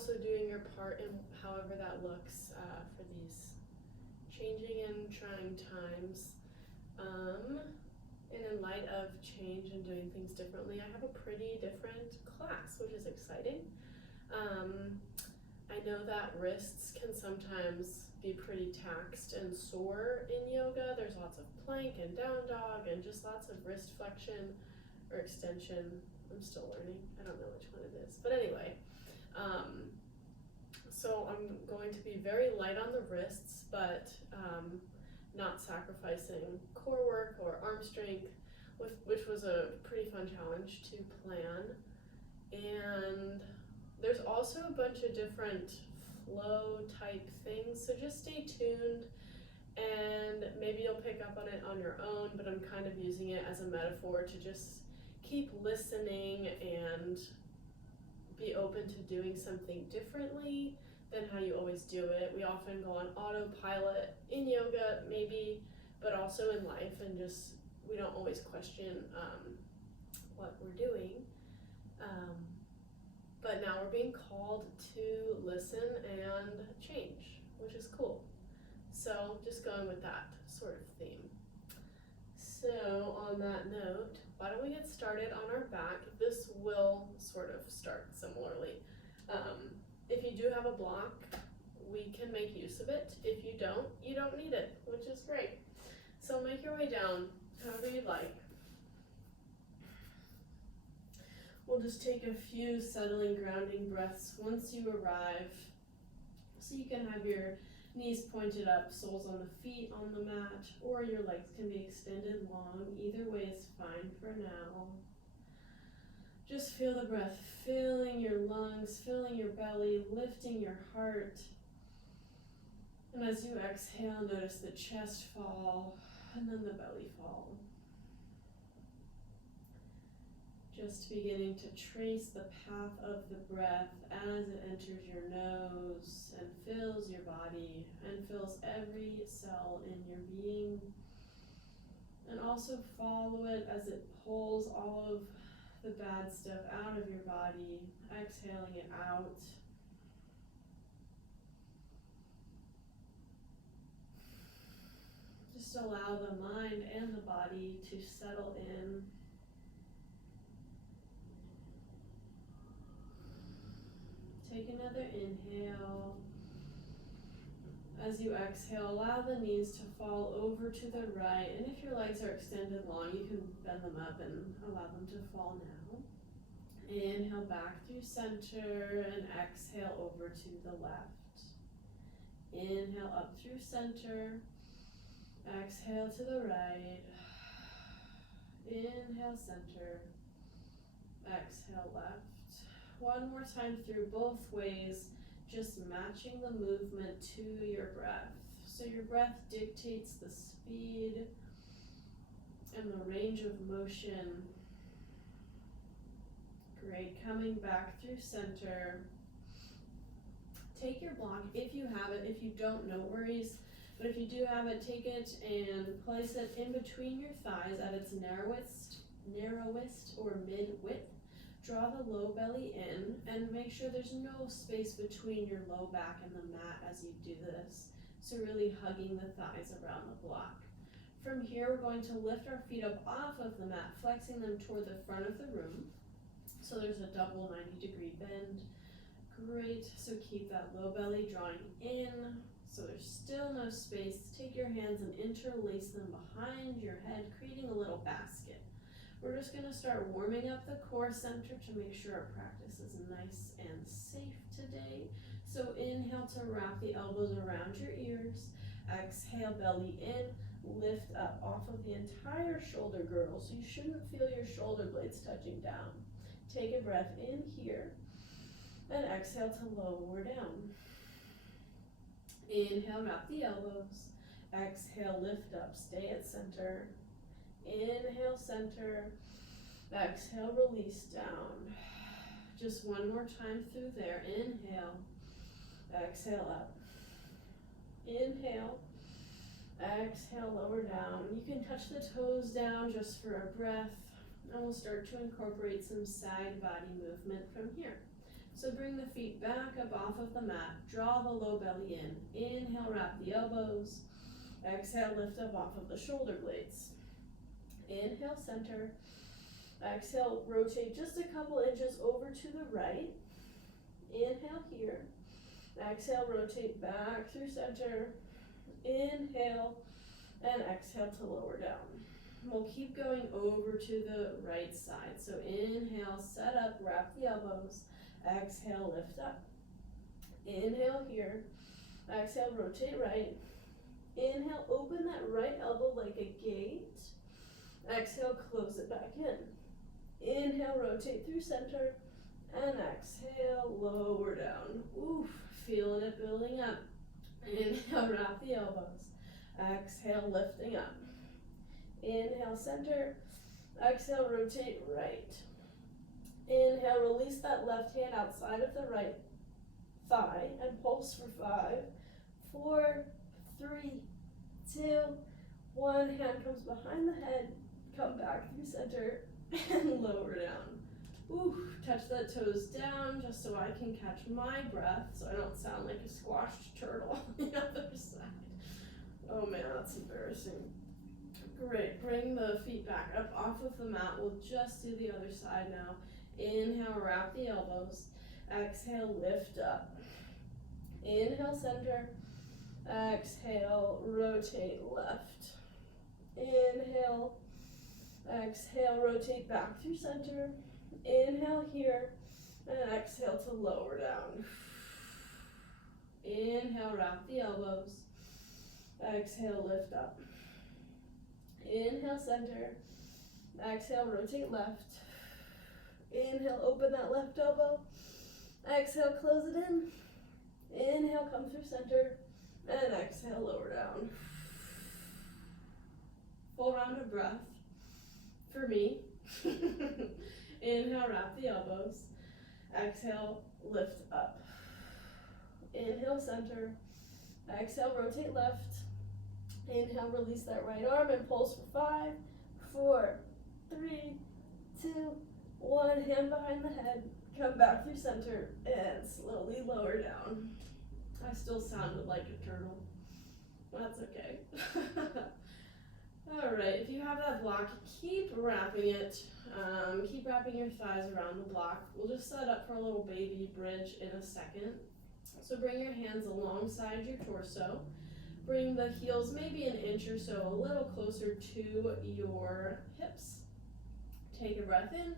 also doing your part in however that looks for these changing and trying times. And in light of change and doing things differently, I have a pretty different class, which is exciting. I know that wrists can sometimes be pretty taxed and sore in yoga. There's lots of plank and down dog and just lots of wrist flexion or extension. I'm still learning. I don't know which one it is. But anyway, so I'm going to be very light on the wrists, but not sacrificing core work or arm strength, which was a pretty fun challenge to plan. And there's also a bunch of different flow type things, so just stay tuned and maybe you'll pick up on it on your own, but I'm kind of using it as a metaphor to just keep listening and be open to doing something differently than how you always do it. We often go on autopilot in yoga maybe, but also in life, and just we don't always question what we're doing. But now we're being called to listen and change, which is cool. So just going with that sort of theme. So on that note, why don't we get started on our back? This will sort of start similarly. If you do have a block, we can make use of it. If you don't need it, which is great. So make your way down however you'd like. We'll just take a few settling, grounding breaths once you arrive. So you can have your knees pointed up, soles on the feet on the mat, or your legs can be extended long. Either way is fine for now. Just feel the breath filling your lungs, filling your belly, lifting your heart. And as you exhale, notice the chest fall and then the belly fall. Just beginning to trace the path of the breath as it enters your nose and fills your body and fills every cell in your being. And also follow it as it pulls all of the bad stuff out of your body, exhaling it out. Just allow the mind and the body to settle in. Take another inhale. As you exhale, allow the knees to fall over to the right. And if your legs are extended long, you can bend them up and allow them to fall now. Inhale back through center and exhale over to the left. Inhale up through center. Exhale to the right. Inhale center. Exhale left. One more time through both ways, just matching the movement to your breath. So your breath dictates the speed and the range of motion. Great, coming back through center. Take your block if you have it. If you don't, no worries. But if you do have it, take it and place it in between your thighs at its narrowest or mid-width. Draw the low belly in and make sure there's no space between your low back and the mat as you do this. So really hugging the thighs around the block. From here, we're going to lift our feet up off of the mat, flexing them toward the front of the room. So there's a double 90-degree bend. Great, so keep that low belly drawing in. So there's still no space. Take your hands and interlace them behind your head, creating a little basket. We're just going to start warming up the core center to make sure our practice is nice and safe today. So inhale to wrap the elbows around your ears. Exhale, belly in, lift up off of the entire shoulder girdle. So you shouldn't feel your shoulder blades touching down. Take a breath in here and exhale to lower down. Inhale, wrap the elbows. Exhale, lift up, stay at center. Inhale, center. Exhale, release down. Just one more time through there. Inhale. Exhale up. Inhale. Exhale, lower down. You can touch the toes down just for a breath. And we'll start to incorporate some side body movement from here. So bring the feet back up off of the mat, draw the low belly in. Inhale, wrap the elbows. Exhale, lift up off of the shoulder blades. Inhale, center. Exhale, rotate just a couple inches over to the right. Inhale here. Exhale, rotate back through center. Inhale, and exhale to lower down. We'll keep going over to the right side. So inhale, set up, wrap the elbows. Exhale, lift up. Inhale here. Exhale, rotate right. Inhale, open that right elbow like a gate. Exhale, close it back in. Inhale, rotate through center. And exhale, lower down. Oof, feeling it building up. Inhale, wrap the elbows. Exhale, lifting up. Inhale, center. Exhale, rotate right. Inhale, release that left hand outside of the right thigh and pulse for 5, 4, 3, 2, 1. Hand comes behind the head. Come back through center and lower down. Ooh, touch that toes down just so I can catch my breath so I don't sound like a squashed turtle on the other side. Oh man, that's embarrassing. Great, bring the feet back up off of the mat. We'll just do the other side now. Inhale, wrap the elbows. Exhale, lift up. Inhale, center. Exhale, rotate left. Inhale. Exhale, rotate back through center. Inhale here. And exhale to lower down. Inhale, wrap the elbows. Exhale, lift up. Inhale, center. Exhale, rotate left. Inhale, open that left elbow. Exhale, close it in. Inhale, come through center. And exhale, lower down. Full round of breath for me. Inhale, wrap the elbows. Exhale, lift up. Inhale, center. Exhale, rotate left. Inhale, release that right arm and pulse for 5, 4, 3, 2, 1. Hand behind the head. Come back through center and slowly lower down. I still sounded like a turtle. That's okay. Alright, if you have that block, keep wrapping it. Keep wrapping your thighs around the block. We'll just set up for a little baby bridge in a second. So bring your hands alongside your torso. Bring the heels maybe an inch or so, a little closer to your hips. Take a breath in.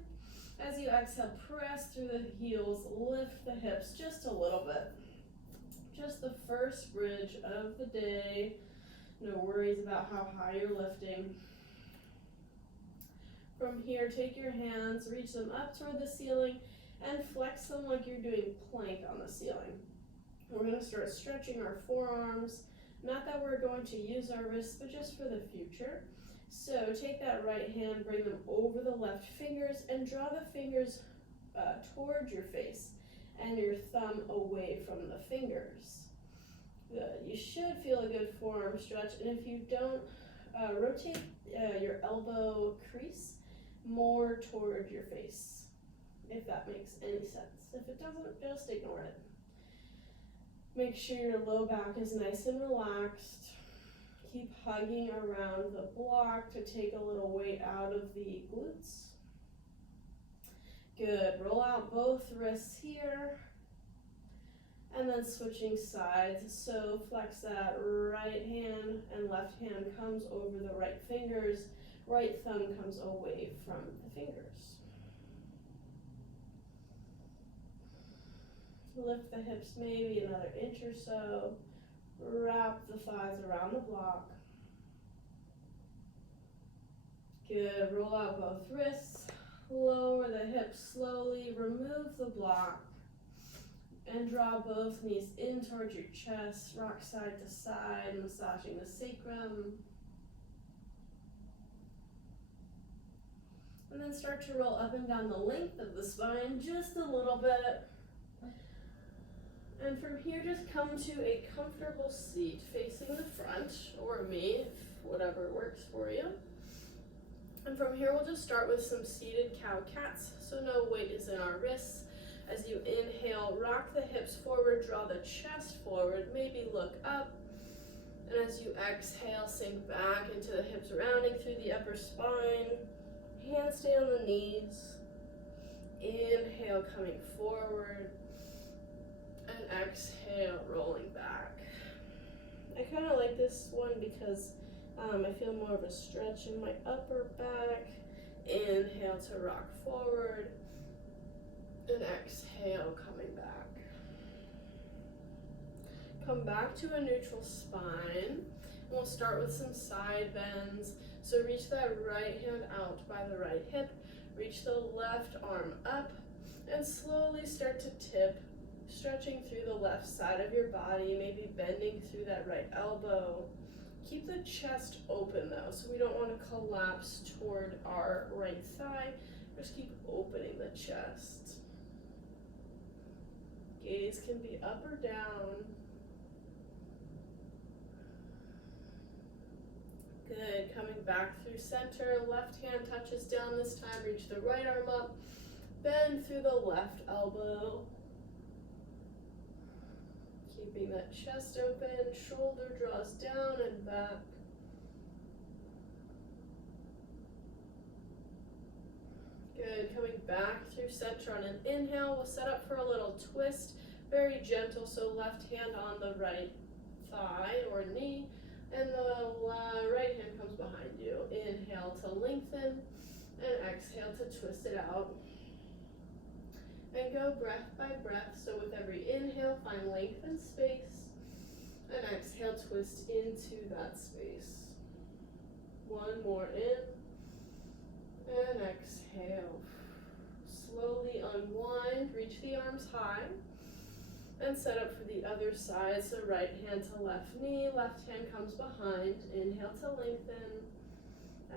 As you exhale, press through the heels, lift the hips just a little bit. Just the first bridge of the day. No worries about how high you're lifting. From here, take your hands, reach them up toward the ceiling, and flex them like you're doing plank on the ceiling. We're going to start stretching our forearms. Not that we're going to use our wrists, but just for the future. So take that right hand, bring them over the left fingers, and draw the fingers towards your face and your thumb away from the fingers. Good. You should feel a good forearm stretch, and if you don't, rotate your elbow crease more toward your face, if that makes any sense. If it doesn't, just ignore it. Make sure your low back is nice and relaxed. Keep hugging around the block to take a little weight out of the glutes. Good. Roll out both wrists here. And then switching sides. So flex that right hand and left hand comes over the right fingers. Right thumb comes away from the fingers. Lift the hips maybe another inch or so. Wrap the thighs around the block. Good. Roll out both wrists. Lower the hips slowly. Remove the block. And draw both knees in towards your chest. Rock side to side, massaging the sacrum. And then start to roll up and down the length of the spine just a little bit. And from here, just come to a comfortable seat facing the front, or me, whatever works for you. And from here, we'll just start with some seated cow cats, so no weight is in our wrists, As you inhale, rock the hips forward, draw the chest forward, maybe look up. And as you exhale, sink back into the hips, rounding through the upper spine. Hands stay on the knees. Inhale, coming forward. And exhale, rolling back. I kind of like this one because I feel more of a stretch in my upper back. Inhale to rock forward. And exhale, coming back. Come back to a neutral spine. We'll start with some side bends. So reach that right hand out by the right hip. Reach the left arm up and slowly start to tip, stretching through the left side of your body, maybe bending through that right elbow. Keep the chest open though, so we don't want to collapse toward our right thigh. Just keep opening the chest. Gaze can be up or down. Good, coming back through center, left hand touches down this time, reach the right arm up, bend through the left elbow. Keeping that chest open, shoulder draws down and back. Good, coming back through center on an inhale, we'll set up for a little twist, very gentle, so left hand on the right thigh or knee, and the right hand comes behind you. Inhale to lengthen, and exhale to twist it out. And go breath by breath, so with every inhale, find length and space, and exhale, twist into that space. One more in, and exhale. Slowly unwind, reach the arms high, and set up for the other side. So right hand to left knee, left hand comes behind. Inhale to lengthen,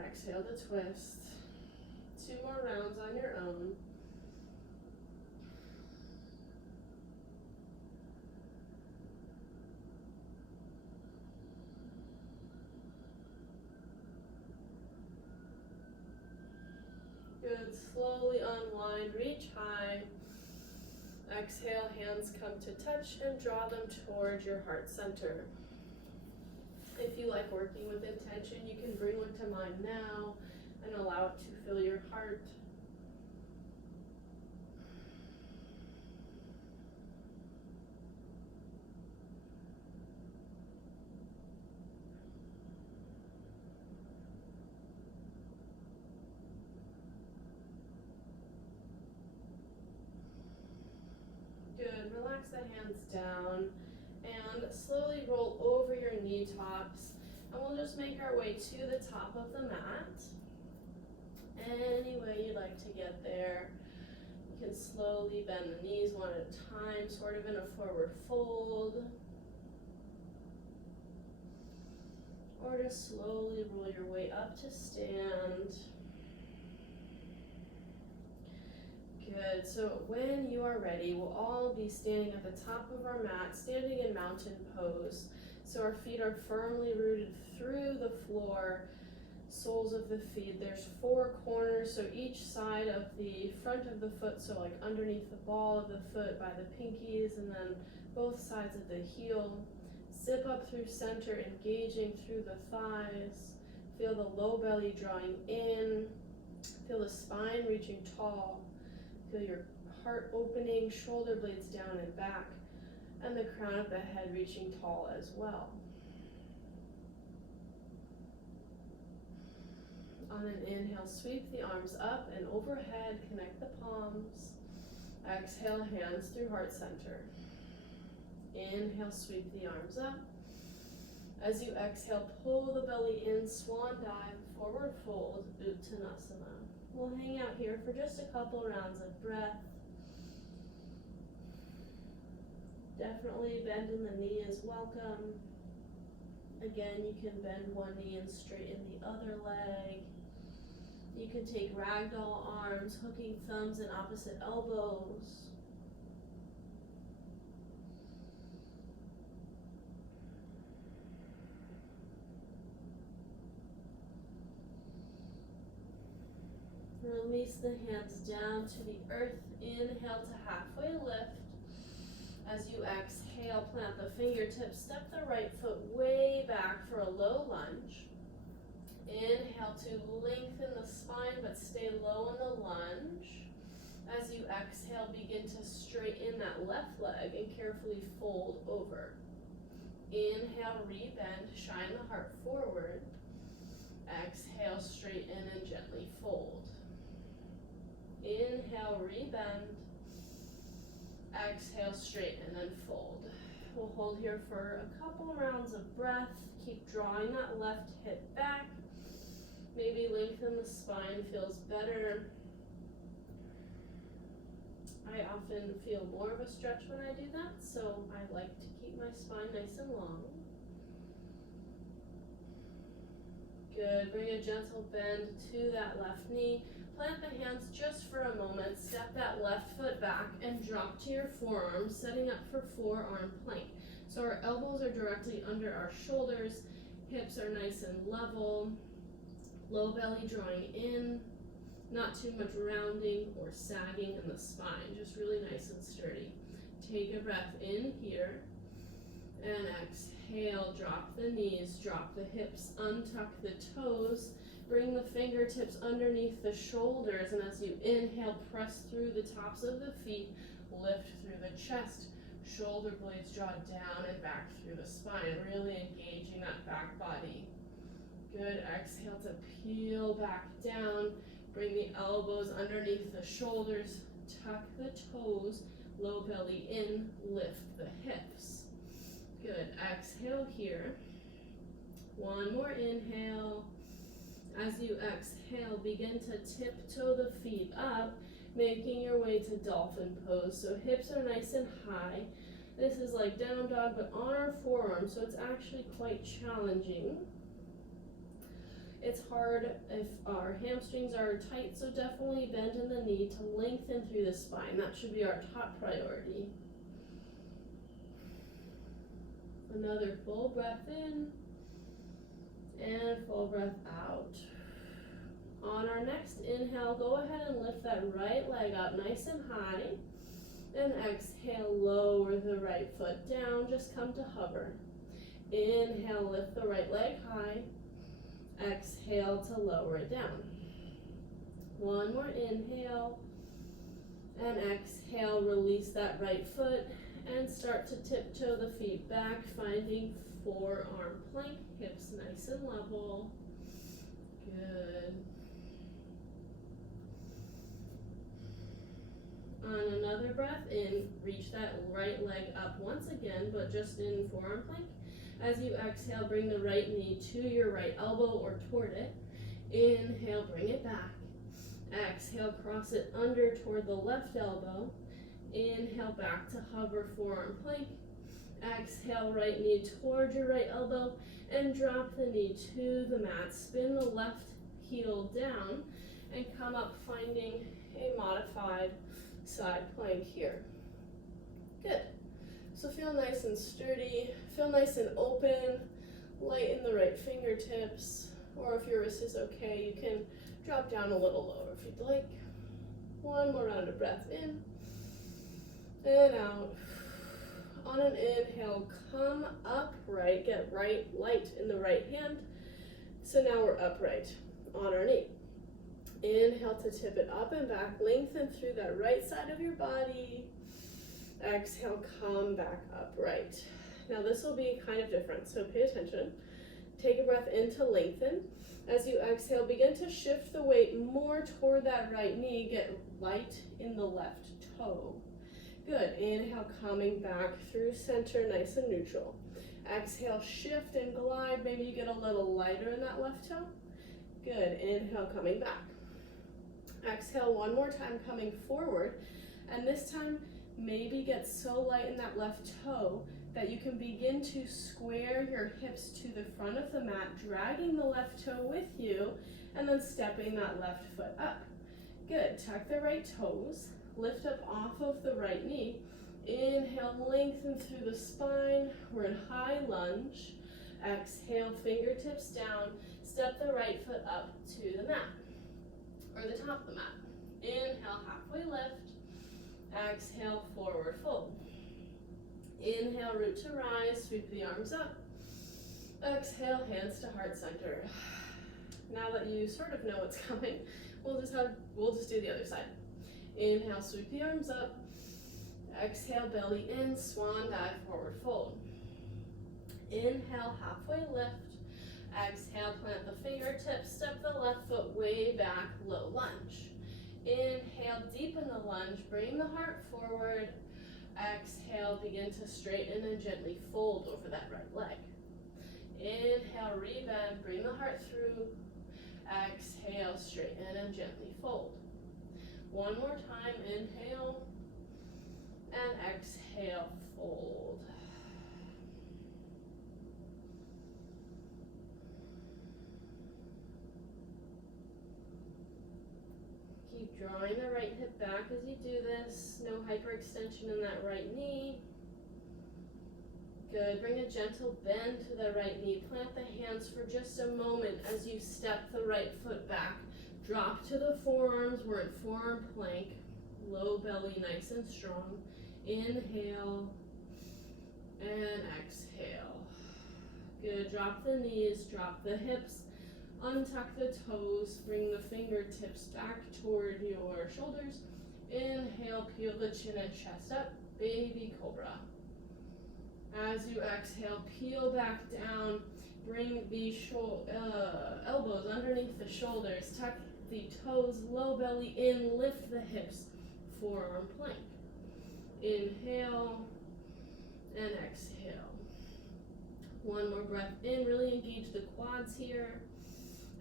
exhale to twist. 2 more rounds on your own. Good, slowly unwind, reach high. Exhale, hands come to touch and draw them towards your heart center. If you like working with intention, you can bring one to mind now and allow it to fill your heart. Good, relax the hands down and slowly roll over your knee tops, and we'll just make our way to the top of the mat. Any way you'd like to get there. You can slowly bend the knees one at a time, sort of in a forward fold. Or just slowly roll your way up to stand. Good, so when you are ready, we'll all be standing at the top of our mat, standing in mountain pose. So our feet are firmly rooted through the floor, soles of the feet. There's 4 corners, so each side of the front of the foot, so like underneath the ball of the foot by the pinkies, and then both sides of the heel. Zip up through center, engaging through the thighs. Feel the low belly drawing in. Feel the spine reaching tall. Feel your heart opening, shoulder blades down and back, and the crown of the head reaching tall as well. On an inhale, sweep the arms up and overhead, connect the palms. Exhale, hands through heart center. Inhale, sweep the arms up. As you exhale, pull the belly in, swan dive, forward fold, Uttanasana. We'll hang out here for just a couple rounds of breath. Definitely bending the knee is welcome. Again, you can bend one knee and straighten the other leg. You can take ragdoll arms, hooking thumbs and opposite elbows. release the hands down to the earth. Inhale to halfway lift. As you exhale, plant the fingertips, step the right foot way back for a low lunge. Inhale to lengthen the spine, but stay low in the lunge. As you exhale, begin to straighten that left leg and carefully fold over. Inhale, rebend, shine the heart forward. Exhale, straighten and gently fold. Inhale, rebend. Exhale, straighten and fold. We'll hold here for a couple rounds of breath. Keep drawing that left hip back. Maybe lengthen the spine, feels better. I often feel more of a stretch when I do that, so I like to keep my spine nice and long. Good, bring a gentle bend to that left knee. Plant the hands just for a moment. Step that left foot back and drop to your forearms, setting up for forearm plank. So our elbows are directly under our shoulders, hips are nice and level, low belly drawing in, not too much rounding or sagging in the spine, just really nice and sturdy. Take a breath in here, and exhale, drop the knees, drop the hips, untuck the toes, bring the fingertips underneath the shoulders, and as you inhale, press through the tops of the feet, lift through the chest, shoulder blades draw down and back through the spine, really engaging that back body. Good, exhale to peel back down, bring the elbows underneath the shoulders, tuck the toes, low belly in, lift the hips. Good, exhale here. One more inhale. As you exhale, begin to tiptoe the feet up, making your way to dolphin pose. So hips are nice and high. This is like down dog, but on our forearm, so it's actually quite challenging. It's hard if our hamstrings are tight, so definitely bend in the knee to lengthen through the spine. That should be our top priority. Another full breath in and full breath out. On our next inhale, go ahead and lift that right leg up nice and high. And exhale, lower the right foot down, just come to hover. Inhale, lift the right leg high. Exhale to lower it down. One more inhale. And exhale, release that right foot and start to tiptoe the feet back, finding forearm plank, hips nice and level. Good. On another breath in, reach that right leg up once again, but just in forearm plank. As you exhale, bring the right knee to your right elbow or toward it. Inhale, bring it back. Exhale, cross it under toward the left elbow. Inhale, back to hover forearm plank. Exhale, right knee toward your right elbow and drop the knee to the mat. Spin the left heel down and come up, finding a modified side plank here. Good. So feel nice and sturdy, feel nice and open, lighten the right fingertips, or if your wrist is okay, you can drop down a little lower if you'd like. One more round of breath in and out. On an inhale, come upright, get right light in the right hand. So now we're upright on our knee. Inhale to tip it up and back, lengthen through that right side of your body. Exhale, come back upright. Now this will be kind of different, so pay attention. Take a breath in to lengthen. As you exhale, begin to shift the weight more toward that right knee. Get light in the left toe. Good. Inhale, coming back through center, nice and neutral. Exhale, shift and glide. Maybe you get a little lighter in that left toe. Good. Inhale, coming back. Exhale one more time, coming forward. And this time, maybe get so light in that left toe that you can begin to square your hips to the front of the mat, dragging the left toe with you, and then stepping that left foot up. Good. Tuck the right toes. Lift up off of the right knee. Inhale, lengthen through the spine. We're in high lunge. Exhale, fingertips down. Step the right foot up to the mat. Or over the top of the mat. Inhale, halfway lift. Exhale, forward fold. Inhale, root to rise, sweep the arms up. Exhale, hands to heart center. Now that you sort of know what's coming, we'll just do the other side. Inhale, sweep the arms up. Exhale, belly in, swan dive, forward fold. Inhale, halfway lift. Exhale, plant the fingertips, step the left foot way back, low lunge. Inhale, deepen the lunge, bring the heart forward. Exhale, begin to straighten and gently fold over that right leg. Inhale, rebend, bring the heart through. Exhale, straighten and gently fold. One more time, inhale, and exhale, fold. Keep drawing the right hip back as you do this. No hyperextension in that right knee. Good. Bring a gentle bend to the right knee. Plant the hands for just a moment as you step the right foot back. Drop to the forearms. We're in forearm plank. Low belly, nice and strong. Inhale and exhale. Good. Drop the knees, drop the hips. Untuck the toes, bring the fingertips back toward your shoulders. Inhale, peel the chin and chest up, baby cobra. As you exhale, peel back down, bring the elbows underneath the shoulders, tuck the toes, low belly in, lift the hips, forearm plank. Inhale and exhale. One more breath in, really engage the quads here.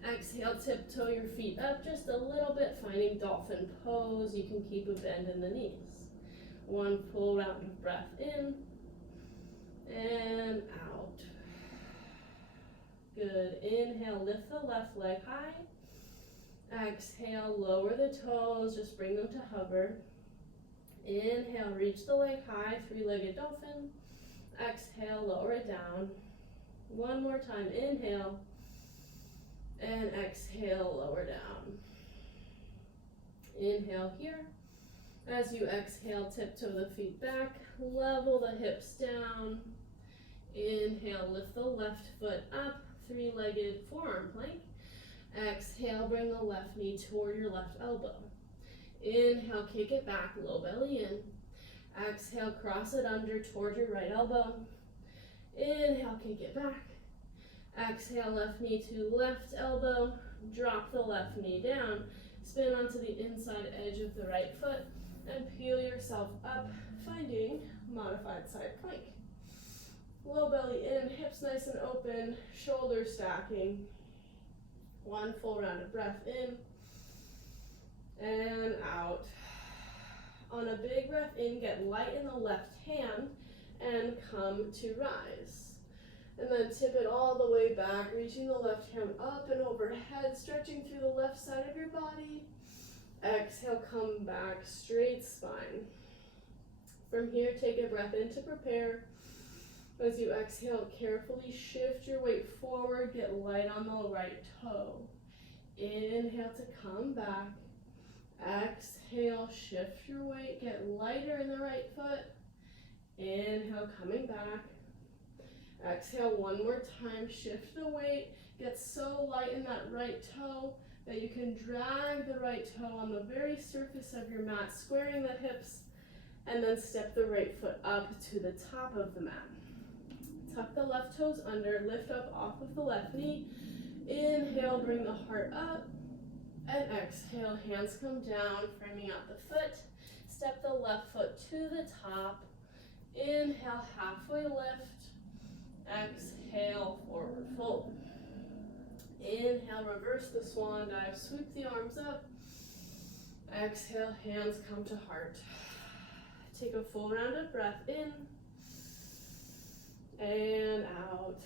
Exhale, tiptoe your feet up just a little bit, finding dolphin pose. You can keep a bend in the knees. One full round of breath in and out. Good. Inhale, lift the left leg high. Exhale, lower the toes, just bring them to hover. Inhale, reach the leg high, three-legged dolphin. Exhale, lower it down. One more time, inhale. And exhale, lower down. Inhale here. As you exhale, tiptoe the feet back, level the hips down. Inhale, lift the left foot up, three-legged forearm plank. Exhale, bring the left knee toward your left elbow. Inhale, kick it back, low belly in. Exhale, cross it under toward your right elbow. Inhale, kick it back. Exhale, left knee to left elbow, drop the left knee down, spin onto the inside edge of the right foot, and peel yourself up, finding modified side plank. Low belly in, hips nice and open, shoulders stacking. One full round of breath in and out. On a big breath in, get light in the left hand and come to rise. And then tip it all the way back, reaching the left hand up and overhead, stretching through the left side of your body. Exhale, come back, straight spine. From here, take a breath in to prepare. As you exhale, carefully shift your weight forward, get light on the right toe. Inhale to come back. Exhale, shift your weight, get lighter in the right foot. Inhale, coming back. Exhale, one more time, shift the weight, get so light in that right toe that you can drag the right toe on the very surface of your mat, squaring the hips, and then step the right foot up to the top of the mat. Tuck the left toes under, lift up off of the left knee. Inhale, bring the heart up, and exhale, hands come down, framing out the foot. Step the left foot to the top. Inhale, halfway lift. Exhale, forward fold. Inhale, reverse the swan dive, sweep the arms up. Exhale, hands come to heart. Take a full round of breath in and out.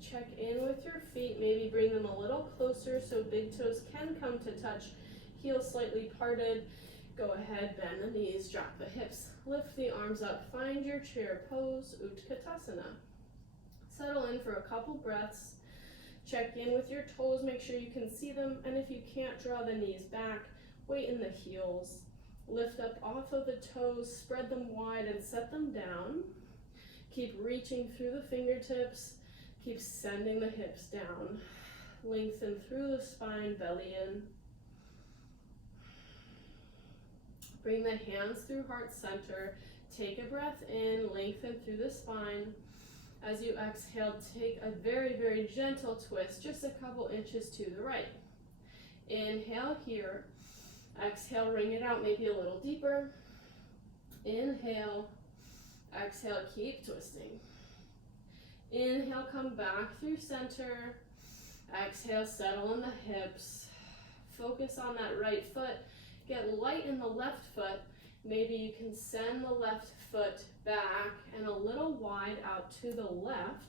Check in with your feet, maybe bring them a little closer so big toes can come to touch, heels slightly parted. Go ahead, bend the knees, drop the hips, lift the arms up, find your chair pose, Utkatasana. Settle in for a couple breaths. Check in with your toes, make sure you can see them, and if you can't, draw the knees back, weight in the heels. Lift up off of the toes, spread them wide and set them down. Keep reaching through the fingertips, keep sending the hips down. Lengthen through the spine, belly in. Bring the hands through heart center. Take a breath in, lengthen through the spine. As you exhale, take a very, very gentle twist, just a couple inches to the right. Inhale here. Exhale, ring it out maybe a little deeper. Inhale. Exhale, keep twisting. Inhale, come back through center. Exhale, settle in the hips. Focus on that right foot. Get light in the left foot. Maybe you can send the left foot back and a little wide out to the left,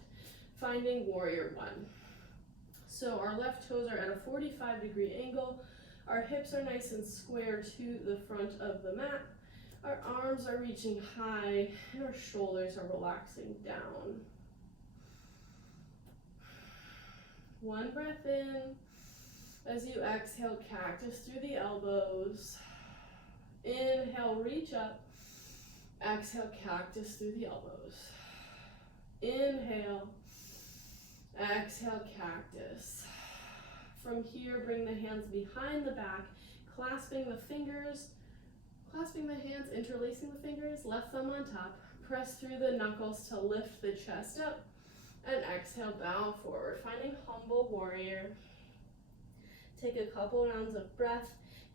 finding warrior one. So our left toes are at a 45-degree angle. Our hips are nice and square to the front of the mat. Our arms are reaching high and our shoulders are relaxing down. One breath in. As you exhale, cactus through the elbows. Inhale, reach up. Exhale, cactus through the elbows. Inhale. Exhale, cactus. From here, bring the hands behind the back, clasping the fingers, clasping the hands, interlacing the fingers, left thumb on top. Press through the knuckles to lift the chest up. And exhale, bow forward, finding humble warrior. Take a couple rounds of breath.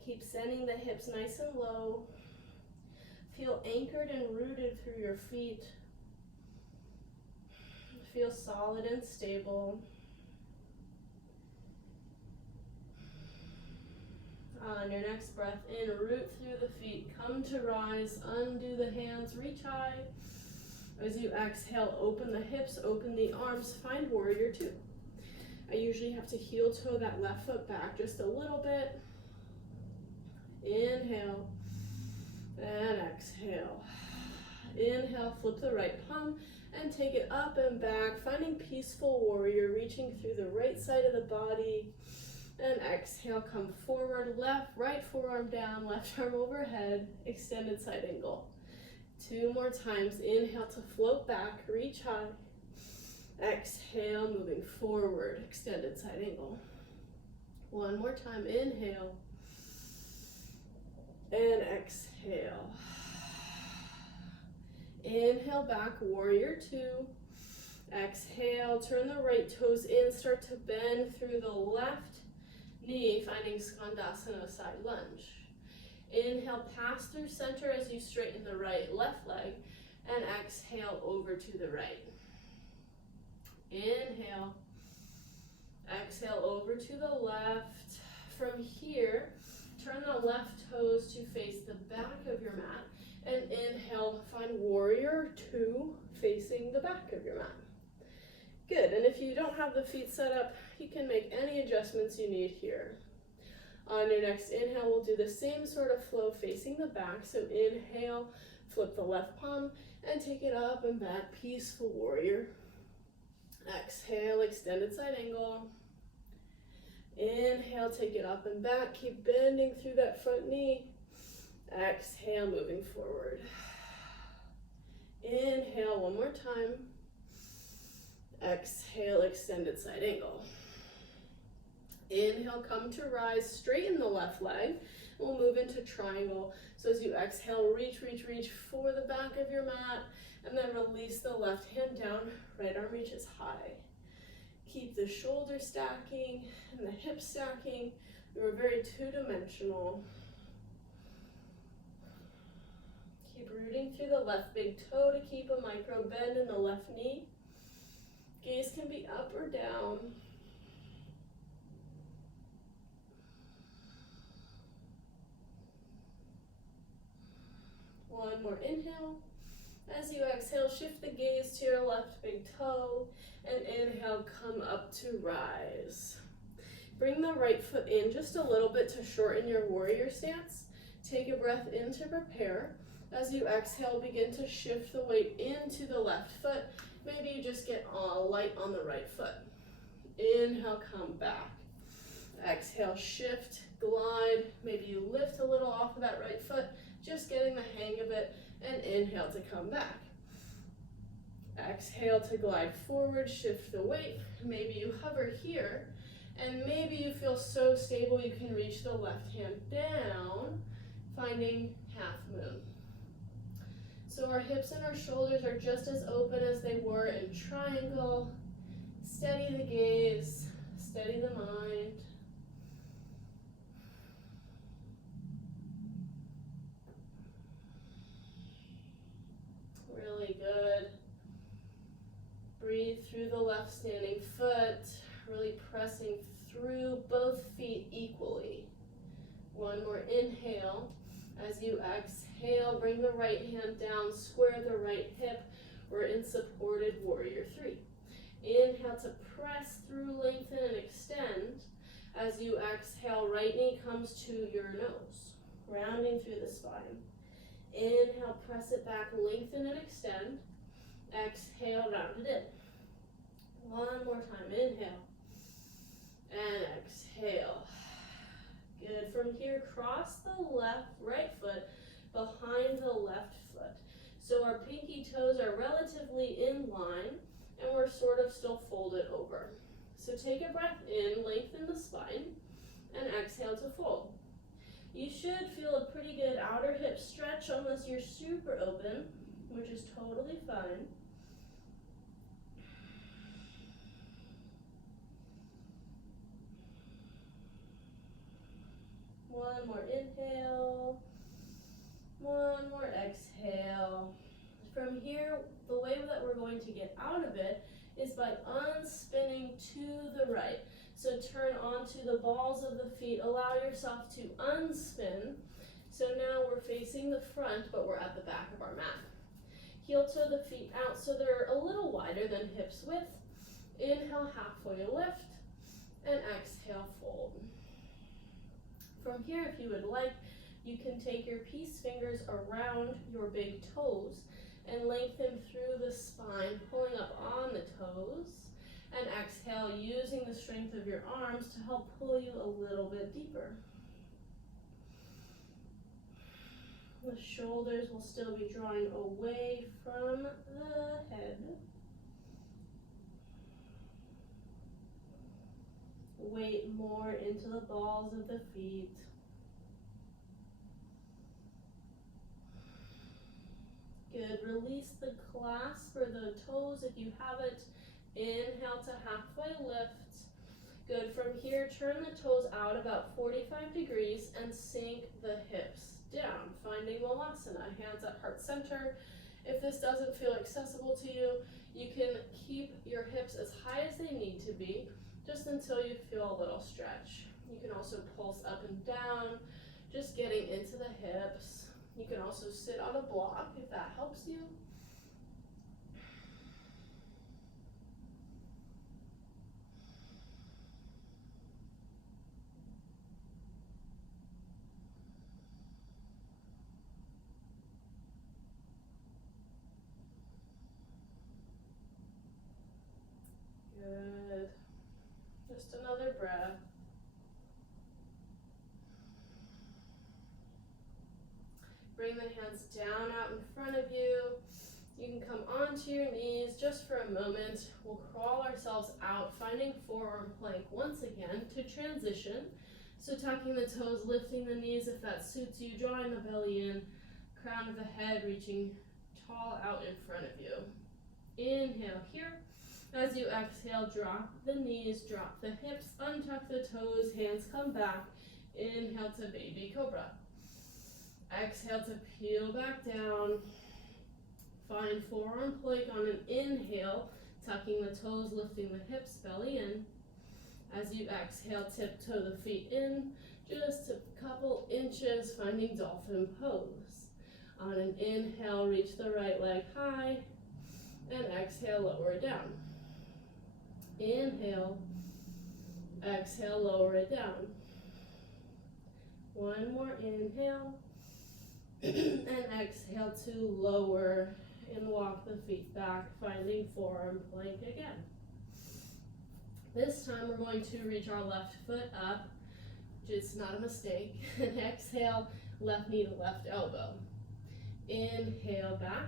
Keep sending the hips nice and low. Feel anchored and rooted through your feet. Feel solid and stable. On your next breath in, root through the feet. Come to rise, undo the hands, reach high. As you exhale, open the hips, open the arms, find warrior two. I usually have to heel toe that left foot back just a little bit. Inhale and exhale. Inhale, flip the right palm and take it up and back, finding peaceful warrior, reaching through the right side of the body. And exhale, come forward, right forearm down, left arm overhead, extended side angle. Two more times. Inhale to float back, reach high. Exhale, moving forward, extended side angle. One more time. Inhale and exhale. Inhale back, warrior two. Exhale, turn the right toes in, start to bend through the left knee, finding Skandasana side lunge. Inhale, pass through center as you straighten the left leg, and exhale over to the right. Inhale, exhale over to the left. From here, turn the left toes to face the back of your mat, and inhale, find warrior two facing the back of your mat. Good, and if you don't have the feet set up, you can make any adjustments you need here. On your next inhale, we'll do the same sort of flow facing the back. So inhale, flip the left palm and take it up and back, peaceful warrior. Exhale, extended side angle. Inhale, take it up and back, keep bending through that front knee. Exhale, moving forward. Inhale, one more time. Exhale, extended side angle. Inhale, come to rise, straighten the left leg. We'll move into triangle. So as you exhale, reach, reach, reach for the back of your mat, and then release the left hand down, right arm reaches high. Keep the shoulders stacking and the hips stacking. We're very two-dimensional. Keep rooting through the left big toe to keep a micro bend in the left knee. Gaze can be up or down. One more inhale. As you exhale, shift the gaze to your left big toe, and inhale, come up to rise. Bring the right foot in just a little bit to shorten your warrior stance. Take a breath in to prepare. As you exhale, begin to shift the weight into the left foot. Maybe you just get light on the right foot. Inhale, come back. Exhale, shift, glide. Maybe you lift a little off of that right foot, just getting the hang of it, and inhale to come back. Exhale to glide forward, shift the weight. Maybe you hover here, and maybe you feel so stable you can reach the left hand down, finding half moon. So our hips and our shoulders are just as open as they were in triangle. Steady the gaze, steady the mind. Really good. Breathe through the left standing foot, really pressing through both feet equally. One more inhale. As you exhale, bring the right hand down, square the right hip. We're in supported warrior 3. Inhale to press through, lengthen and extend. As you exhale, right knee comes to your nose, rounding through the spine. Inhale, press it back, lengthen and extend. Exhale, round it in. One more time, inhale. And exhale. Good. From here, cross the right foot behind the left foot. So our pinky toes are relatively in line, and we're sort of still folded over. So take a breath in, lengthen the spine, and exhale to fold. You should feel a pretty good outer hip stretch unless you're super open, which is totally fine. One more inhale, one more exhale. From here, the way that we're going to get out of it is by unspinning to the right. So turn onto the balls of the feet, allow yourself to unspin. So now we're facing the front, but we're at the back of our mat. Heel toe the feet out so they're a little wider than hips width. Inhale, halfway lift, and exhale, fold. From here, if you would like, you can take your peace fingers around your big toes and lengthen through the spine, pulling up on the toes. And exhale, using the strength of your arms to help pull you a little bit deeper. The shoulders will still be drawing away from the head. Weight more into the balls of the feet. Good. Release the clasp or the toes if you have it. Inhale to halfway lift. Good. From here, turn the toes out about 45 degrees and sink the hips down, finding Vinyasa, hands at heart center. If this doesn't feel accessible to you, you can keep your hips as high as they need to be, just until you feel a little stretch. You can also pulse up and down, just getting into the hips. You can also sit on a block if that helps you. Good. Just another breath. Bring the hands down out in front of you. You can come onto your knees just for a moment. We'll crawl ourselves out, finding forearm plank once again to transition. So tucking the toes, lifting the knees if that suits you, drawing the belly in, crown of the head reaching tall out in front of you. Inhale here. As you exhale, drop the knees, drop the hips, untuck the toes, hands come back. Inhale to baby cobra. Exhale to peel back down. Find forearm plank on an inhale, tucking the toes, lifting the hips, belly in. As you exhale, tiptoe the feet in, just a couple inches, finding dolphin pose. On an inhale, reach the right leg high, and exhale, lower it down. Inhale, exhale, lower it down. One more inhale, and exhale to lower and walk the feet back, finding forearm plank again. This time we're going to reach our left foot up, which is not a mistake. And exhale, left knee to left elbow. Inhale back.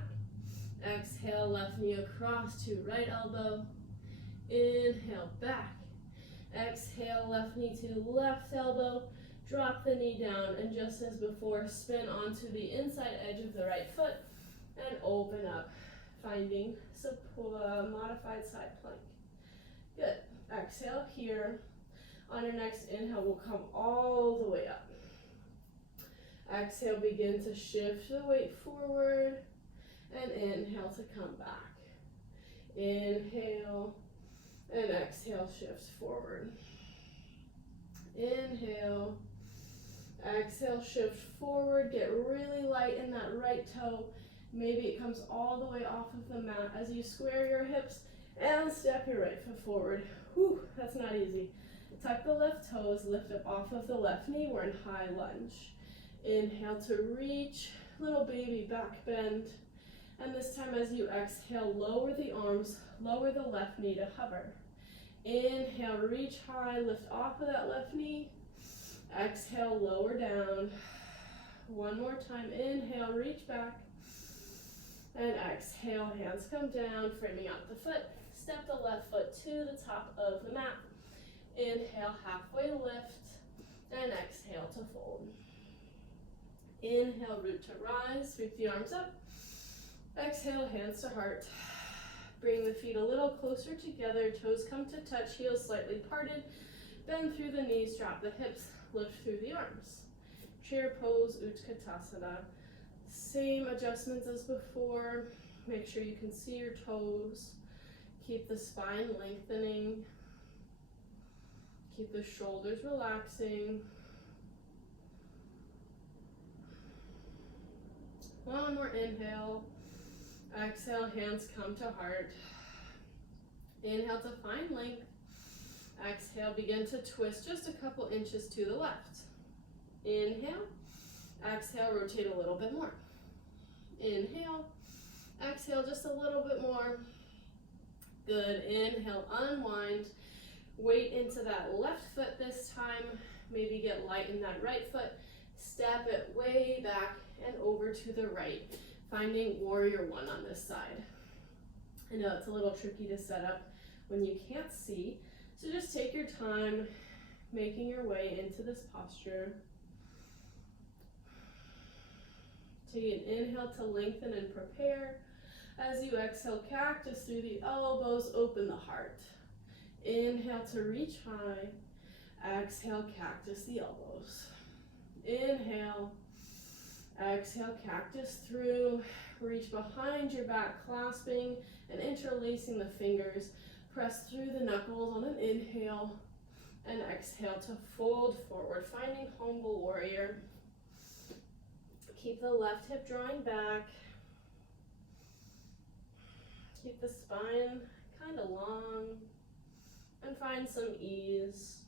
Exhale, left knee across to right elbow. Inhale back. Exhale, left knee to left elbow. Drop the knee down, and just as before, spin onto the inside edge of the right foot and open up, finding modified side plank. Good. Exhale here. On your next inhale, we'll come all the way up. Exhale, begin to shift the weight forward, and inhale to come back. Inhale, and exhale, shifts forward. Inhale, exhale, shift forward, get really light in that right toe. Maybe it comes all the way off of the mat as you square your hips and step your right foot forward. Whew, that's not easy. Tuck the left toes, lift up off of the left knee. We're in high lunge. Inhale to reach, little baby back bend. And this time as you exhale, lower the arms, lower the left knee to hover. Inhale, reach high, lift off of that left knee. Exhale, lower down. One more time, inhale, reach back. And exhale, hands come down, framing out the foot. Step the left foot to the top of the mat. Inhale, halfway lift, and exhale to fold. Inhale, root to rise, sweep the arms up. Exhale, hands to heart. Bring the feet a little closer together, toes come to touch, heels slightly parted. Bend through the knees, drop the hips, lift through the arms. Chair pose, Utkatasana. Same adjustments as before. Make sure you can see your toes. Keep the spine lengthening. Keep the shoulders relaxing. One more inhale. Exhale, hands come to heart. Inhale to find length. Exhale, begin to twist just a couple inches to the left. Inhale. Exhale, rotate a little bit more. Inhale. Exhale, just a little bit more. Good. Inhale, unwind. Weight into that left foot this time. Maybe get light in that right foot. Step it way back and over to the right. Finding warrior one on this side. I know it's a little tricky to set up when you can't see. So just take your time making your way into this posture. Take an inhale to lengthen and prepare. As you exhale, cactus through the elbows, open the heart. Inhale to reach high. Exhale, cactus the elbows. Inhale. Exhale, cactus through. Reach behind your back, clasping and interlacing the fingers. Press through the knuckles on an inhale. And exhale to fold forward, finding humble warrior. Keep the left hip drawing back. Keep the spine kind of long. And find some ease.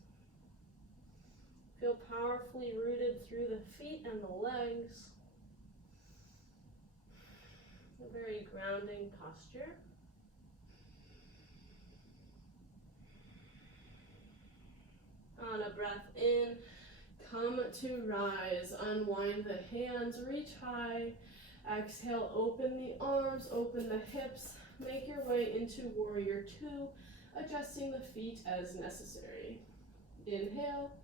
Feel powerfully rooted through the feet and the legs. A very grounding posture. On a breath in, come to rise. Unwind the hands, reach high. Exhale, open the arms, open the hips. Make your way into warrior two, adjusting the feet as necessary. Inhale.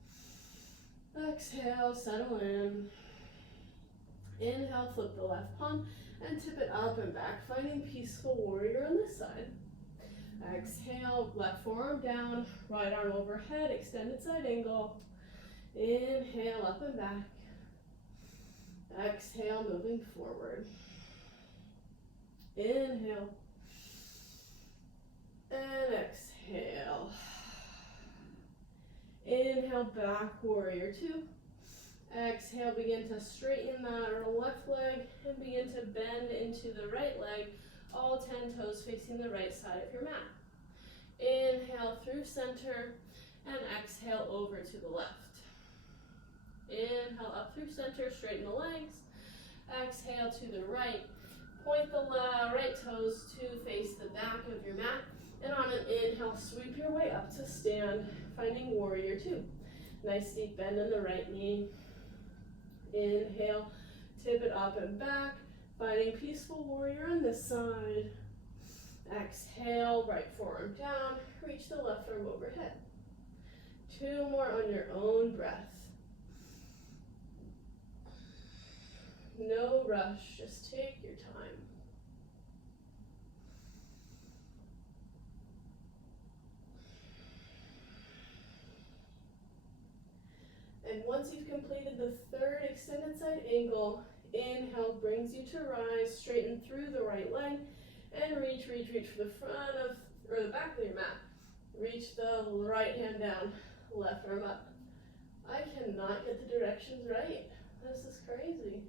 Exhale, settle in. Inhale, flip the left palm and tip it up and back, finding peaceful warrior on this side. Exhale, left forearm down, right arm overhead, extended side angle. Inhale, up and back. Exhale, moving forward. Inhale. And exhale. Inhale, back, warrior two. Exhale, begin to straighten that left leg and begin to bend into the right leg, all 10 toes facing the right side of your mat. Inhale through center and exhale over to the left. Inhale up through center, straighten the legs. Exhale to the right. Point the right toes to face the back of your mat. And on an inhale, sweep your way up to stand, finding warrior two. Nice deep bend in the right knee. Inhale, tip it up and back, finding peaceful warrior on this side. Exhale, right forearm down, reach the left arm overhead. 2 more on your own breath. No rush, just take your time. And once you've completed the third extended side angle, inhale brings you to rise, straighten through the right leg, and reach for the front of, or the back of your mat. Reach the right hand down, left arm up. I cannot get the directions right. This is crazy.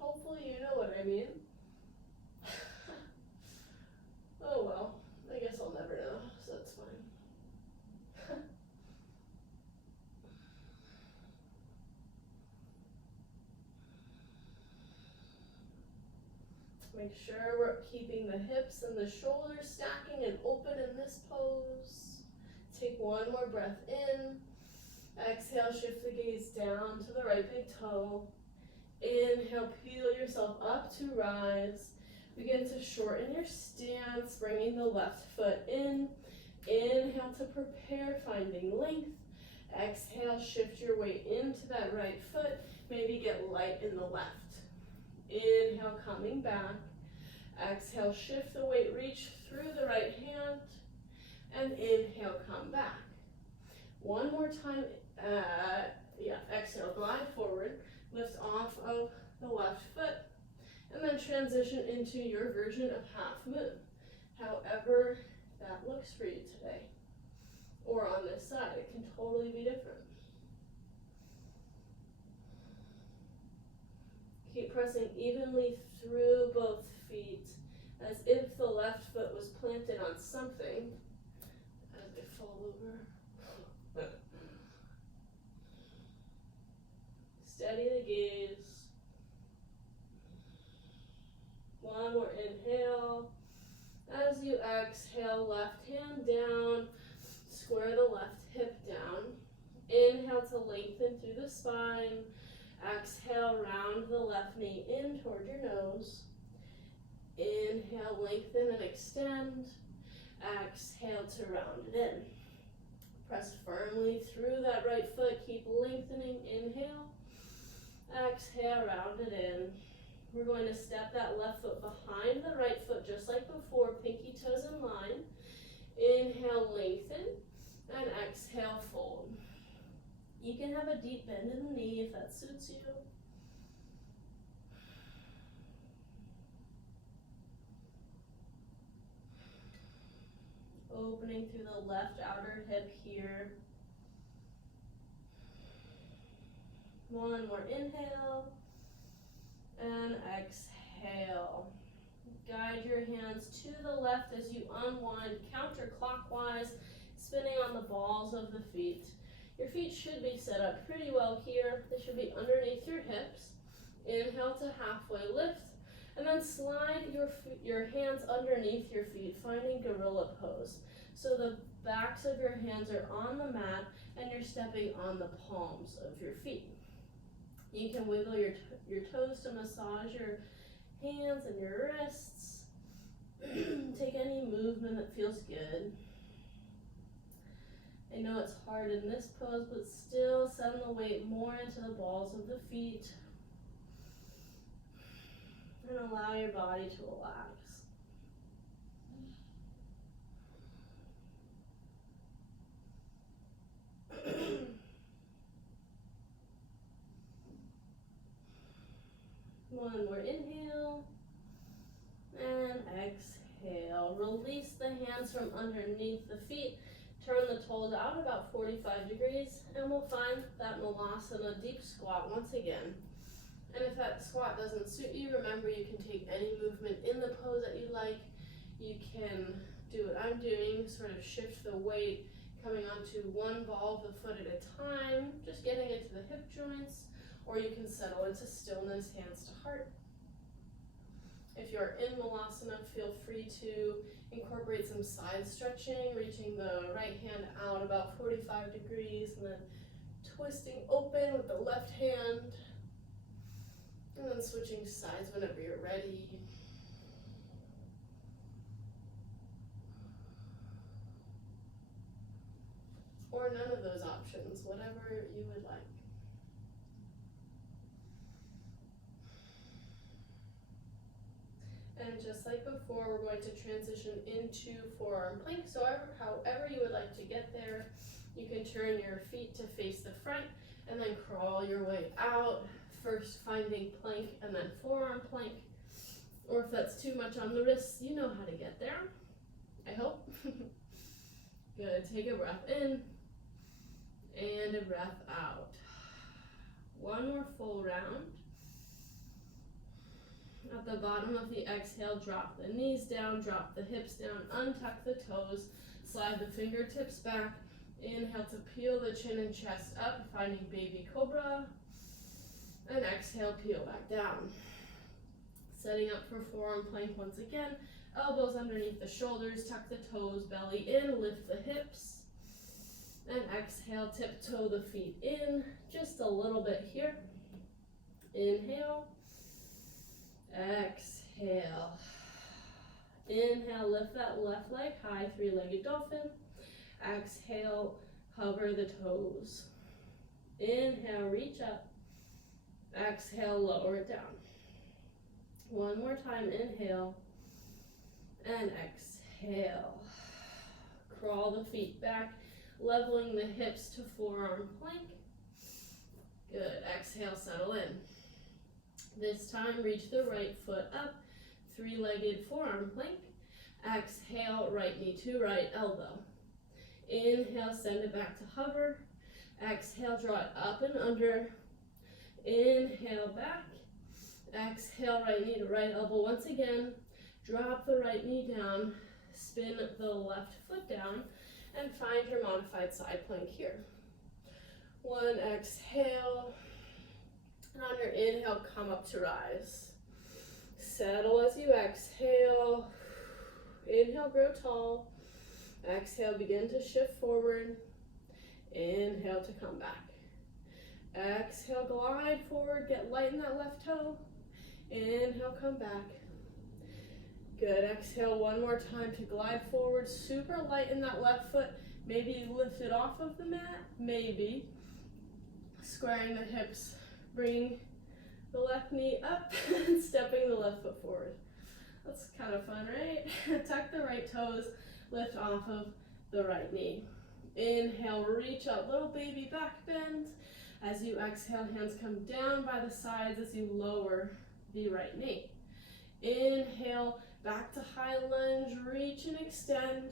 Hopefully you know what I mean. Oh well, I guess I'll never know, so it's fine. Make sure we're keeping the hips and the shoulders stacking and open in this pose. Take one more breath in. Exhale, shift the gaze down to the right big toe. Inhale, peel yourself up to rise. Begin to shorten your stance, bringing the left foot in. Inhale to prepare, finding length. Exhale, shift your weight into that right foot. Maybe get light in the left. Inhale, coming back. Exhale, shift the weight, reach through the right hand. And inhale, come back. One more time. Exhale, glide forward. Lift off of the left foot. And then transition into your version of half moon. However that looks for you today. Or on this side, it can totally be different. Keep pressing evenly through both feet, as if the left foot was planted on something, as they fall over. Steady the gaze. One more inhale. As you exhale, left hand down, square the left hip down. Inhale to lengthen through the spine. Exhale, round the left knee in toward your nose. Inhale, lengthen and extend. Exhale to round it in. Press firmly through that right foot. Keep lengthening. Inhale. Exhale, round it in. We're going to step that left foot behind the right foot just like before. Pinky toes in line. Inhale, lengthen. And exhale, fold. You can have a deep bend in the knee if that suits you. Opening through the left outer hip here. One more inhale. And exhale. Guide your hands to the left as you unwind counterclockwise, spinning on the balls of the feet. Your feet should be set up pretty well here. They should be underneath your hips. Inhale to halfway lift, and then slide your hands underneath your feet, finding gorilla pose. So the backs of your hands are on the mat, and you're stepping on the palms of your feet. You can wiggle your toes to massage your hands and your wrists. Take any movement that feels good. I know it's hard in this pose, but still send the weight more into the balls of the feet. And allow your body to relax. One more inhale. And exhale. Release the hands from underneath the feet. Turn the toes out about 45 degrees, and we'll find that Malasana deep squat once again. And if that squat doesn't suit you, remember you can take any movement in the pose that you like. You can do what I'm doing, sort of shift the weight, coming onto one ball of the foot at a time, just getting into the hip joints. or you can settle into stillness, hands to heart. If you're in Malasana, feel free to incorporate some side stretching, reaching the right hand out about 45 degrees and then twisting open with the left hand, and then switching sides whenever you're ready. Or none of those options, whatever you would like. And just like before, we're going to transition into forearm plank. So however you would like to get there, you can turn your feet to face the front and then crawl your way out, first finding plank and then forearm plank. Or if that's too much on the wrists, you know how to get there, I hope. Good, take a breath in and a breath out. One more full round. At the bottom of the exhale, drop the knees down, drop the hips down, untuck the toes, slide the fingertips back. Inhale to peel the chin and chest up, finding baby cobra. And exhale, peel back down. Setting up for forearm plank once again. Elbows underneath the shoulders, tuck the toes, belly in, lift the hips. And exhale, tiptoe the feet in, just a little bit here. Inhale. Exhale. Inhale, lift that left leg high, three-legged dolphin. Exhale, hover the toes. Inhale, reach up. Exhale, lower it down. One more time, inhale. And exhale. Crawl the feet back, leveling the hips to forearm plank. Good, exhale, settle in. This time, reach the right foot up, three-legged forearm plank. Exhale, right knee to right elbow. Inhale, send it back to hover. Exhale, draw it up and under. Inhale, back. Exhale, right knee to right elbow once again. Drop the right knee down, spin the left foot down, and find your modified side plank here. One, exhale. And on your inhale, come up to rise. Settle as you exhale. Inhale, grow tall. Exhale, begin to shift forward. Inhale to come back. Exhale, glide forward, get light in that left toe. Inhale, come back. Good, exhale one more time to glide forward, super light in that left foot. Maybe lift it off of the mat, maybe. Squaring the hips. Bring the left knee up and stepping the left foot forward. That's kind of fun, right? Tuck the right toes, lift off of the right knee. Inhale, reach up, little baby back bend. As you exhale, hands come down by the sides as you lower the right knee. Inhale, back to high lunge, reach and extend.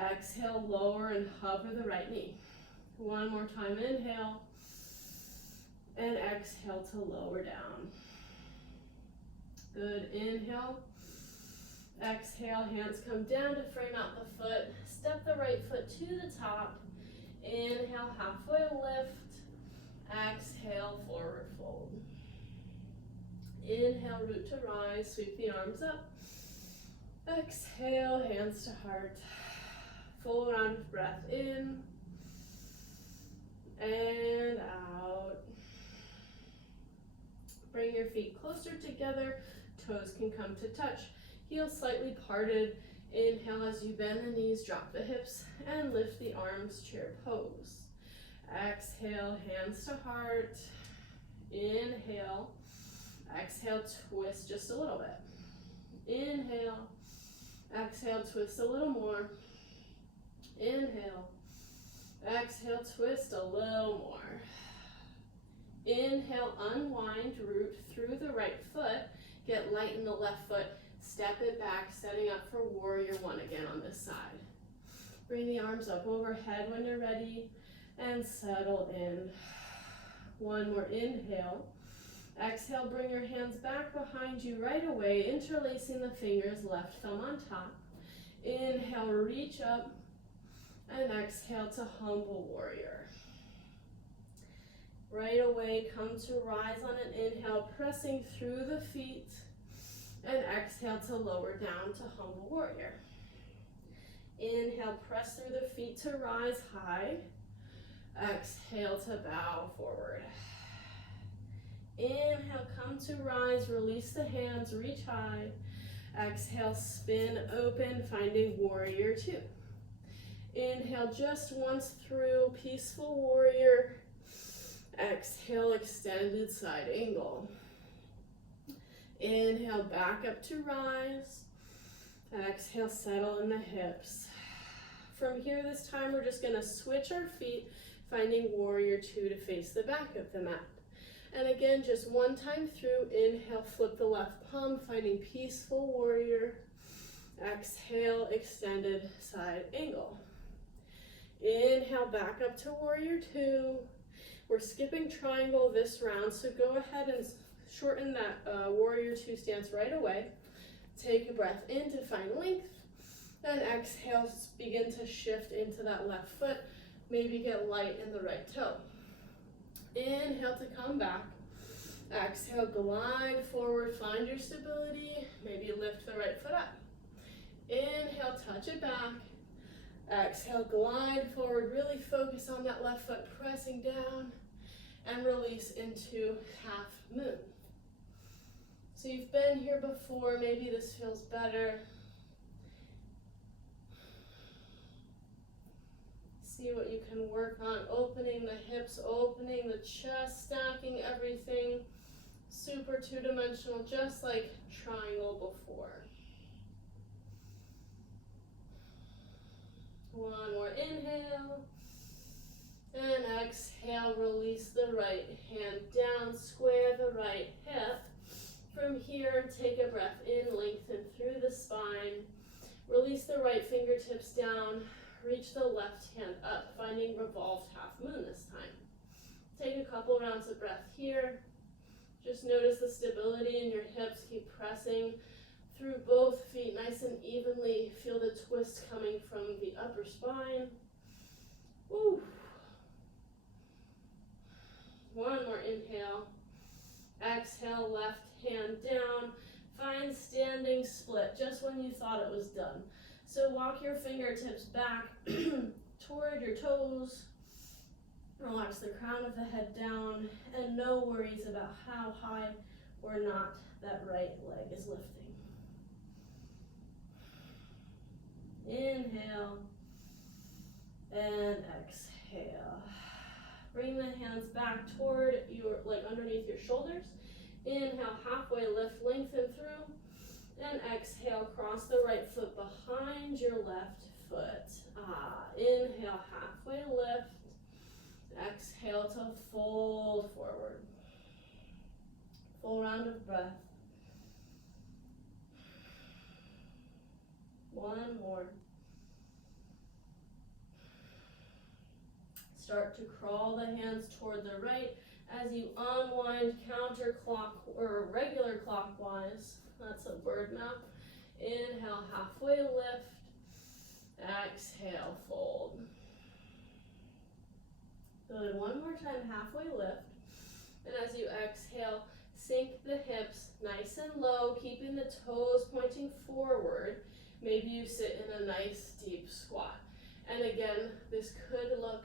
Exhale, lower and hover the right knee. One more time, inhale. And exhale to lower down. Good, inhale. Exhale, hands come down to frame out the foot. Step the right foot to the top. Inhale, halfway lift. Exhale, forward fold. Inhale, root to rise, sweep the arms up. Exhale, hands to heart. Full round of breath in and out. Bring your feet closer together, toes can come to touch, heels slightly parted. Inhale as you bend the knees, drop the hips, and lift the arms, chair pose. Exhale, hands to heart. Inhale. Exhale, twist just a little bit. Inhale. Exhale, twist a little more. Inhale. Exhale, twist a little more. Inhale, unwind, root through the right foot. Get light in the left foot. Step it back, setting up for warrior one again on this side. Bring the arms up overhead when you're ready and settle in. One more inhale. Exhale, bring your hands back behind you right away, interlacing the fingers, left thumb on top. Inhale, reach up, and exhale to humble warrior. Right away, come to rise on an inhale, pressing through the feet, and exhale to lower down to humble warrior. Inhale, press through the feet to rise high. Exhale to bow forward. Inhale, come to rise, release the hands, reach high. Exhale, spin open, finding warrior two. Inhale just once through, peaceful warrior. Exhale, extended side angle. Inhale, back up to rise. Exhale, settle in the hips. From here, this time, we're just gonna switch our feet, finding warrior two to face the back of the mat. And again, just one time through, inhale, flip the left palm, finding peaceful warrior. Exhale, extended side angle. Inhale, back up to warrior two. We're skipping triangle this round, so go ahead and shorten that warrior two stance right away. Take a breath in to find length, and exhale, begin to shift into that left foot. Maybe get light in the right toe. Inhale to come back. Exhale, glide forward, find your stability. Maybe lift the right foot up. Inhale, touch it back. Exhale, glide forward, really focus on that left foot, pressing down, and release into half moon. So you've been here before, maybe this feels better. See what you can work on, opening the hips, opening the chest, stacking everything. Super two-dimensional, just like triangle before. One more inhale, and exhale, release the right hand down, square the right hip. From here, take a breath in, lengthen through the spine, release the right fingertips down, reach the left hand up, finding revolved half moon this time. Take a couple rounds of breath here. Just notice the stability in your hips, keep pressing through both feet nice and evenly. Feel the twist coming from the upper spine. Woo. One more inhale. Exhale, left hand down. Find standing split just when you thought it was done. So walk your fingertips back toward your toes. Relax the crown of the head down, and no worries about how high or not that right leg is lifting. Inhale and exhale. Bring the hands back toward your, like underneath your shoulders. Inhale, halfway lift, lengthen through. And exhale, cross the right foot behind your left foot. Inhale, halfway lift. Exhale to fold forward. Full round of breath. One more. Start to crawl the hands toward the right as you unwind counterclockwise or regular clockwise. That's a bird now. Inhale, halfway lift. Exhale, fold. Good. One more time, halfway lift. And as you exhale, sink the hips nice and low, keeping the toes pointing forward. Maybe you sit in a nice deep squat. And again, this could look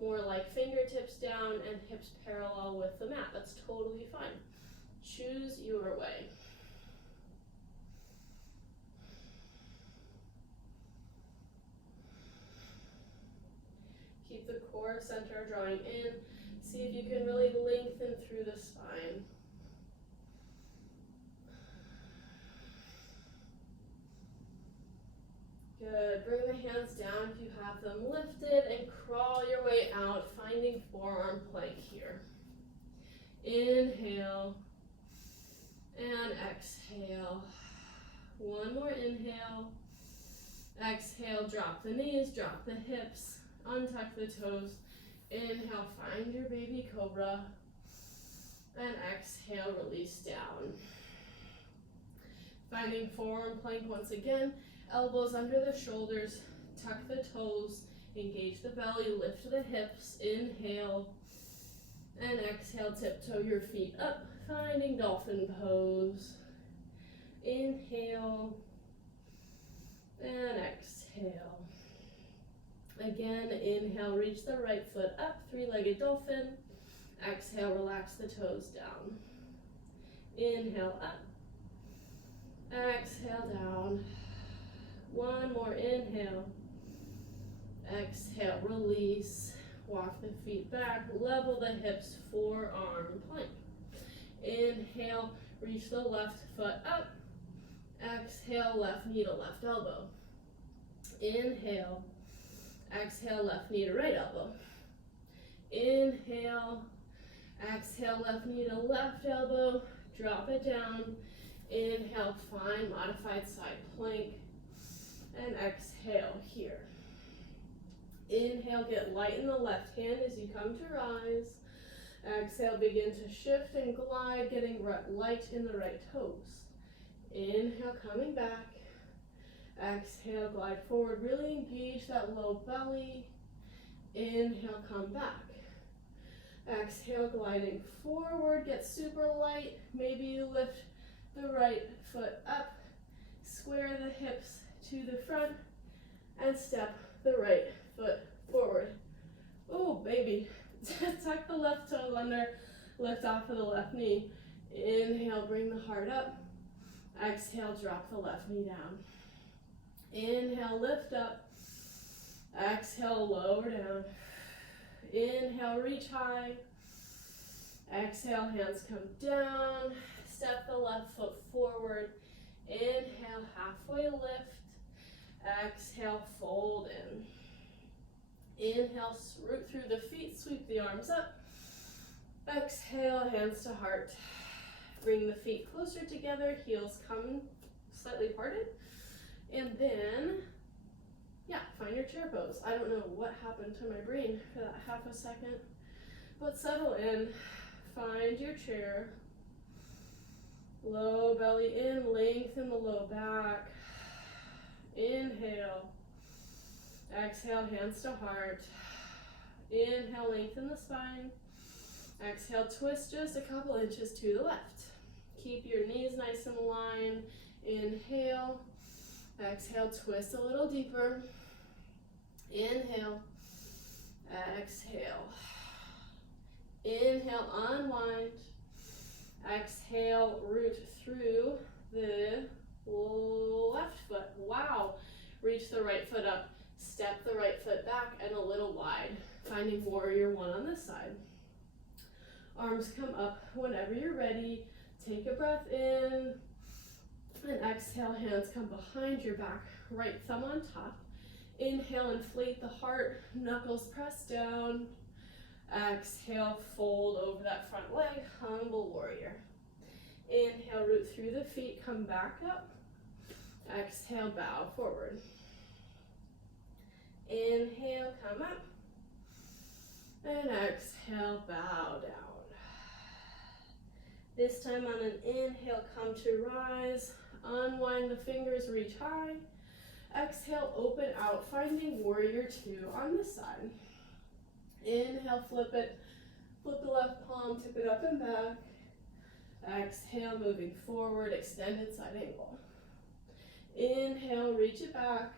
more like fingertips down and hips parallel with the mat. That's totally fine. Choose your way. Keep the core center drawing in. See if you can really lengthen through the spine. Good. Bring the hands down if you have them lifted and crawl your way out, finding forearm plank here. Inhale and exhale. One more inhale. Exhale, drop the knees, drop the hips, untuck the toes. Inhale, find your baby cobra. And exhale, release down. Finding forearm plank once again. Elbows under the shoulders, tuck the toes, engage the belly, lift the hips. Inhale, And exhale, tiptoe your feet up, finding dolphin pose. Inhale and exhale. Again, inhale, reach the right foot up, three-legged dolphin. Exhale, relax the toes down. Inhale up. Exhale down. One more inhale. Exhale, release. Walk the feet back, level the hips, forearm plank. Inhale, reach the left foot up. Exhale, left knee to left elbow. Inhale. Exhale, left knee to right elbow. Inhale. Exhale, left knee to left elbow. Drop it down. Inhale, find modified side plank. And exhale here. Inhale, get light in the left hand as you come to rise. Exhale, begin to shift and glide, getting light in the right toes. Inhale, coming back. Exhale, glide forward, really engage that low belly. Inhale, come back. Exhale, gliding forward, get super light. Maybe you lift the right foot up, square the hips to the front, and step the right foot forward. Oh, baby. Tuck the left toe under, lift off of the left knee. Inhale, bring the heart up. Exhale, drop the left knee down. Inhale, lift up. Exhale, lower down. Inhale, reach high. Exhale, hands come down. Step the left foot forward. Inhale, halfway lift. Exhale, fold in. Inhale, root through the feet, sweep the arms up. Exhale, hands to heart. Bring the feet closer together, heels come slightly parted. And then, find your chair pose. I don't know what happened to my brain for that half a second, but settle in, find your chair. Low belly in, lengthen the low back. Inhale. Exhale, hands to heart. Inhale, lengthen the spine. Exhale, twist just a couple inches to the left. Keep your knees nice and aligned. Inhale. Exhale, twist a little deeper. Inhale. Exhale. Inhale, unwind. Exhale, root through the left foot. Wow. Reach the right foot up. Step the right foot back and a little wide. Finding warrior one on this side. Arms come up whenever you're ready. Take a breath in. And exhale, hands come behind your back. Right thumb on top. Inhale, inflate the heart. Knuckles press down. Exhale, fold over that front leg. Humble warrior. Inhale, root through the feet. Come back up. Exhale, bow forward. Inhale, come up. And exhale, bow down. This time on an inhale, come to rise. Unwind the fingers, reach high. Exhale, open out, finding warrior two on this side. Inhale, flip it. Flip the left palm, tip it up and back. Exhale, moving forward, extended side angle. Inhale, reach it back.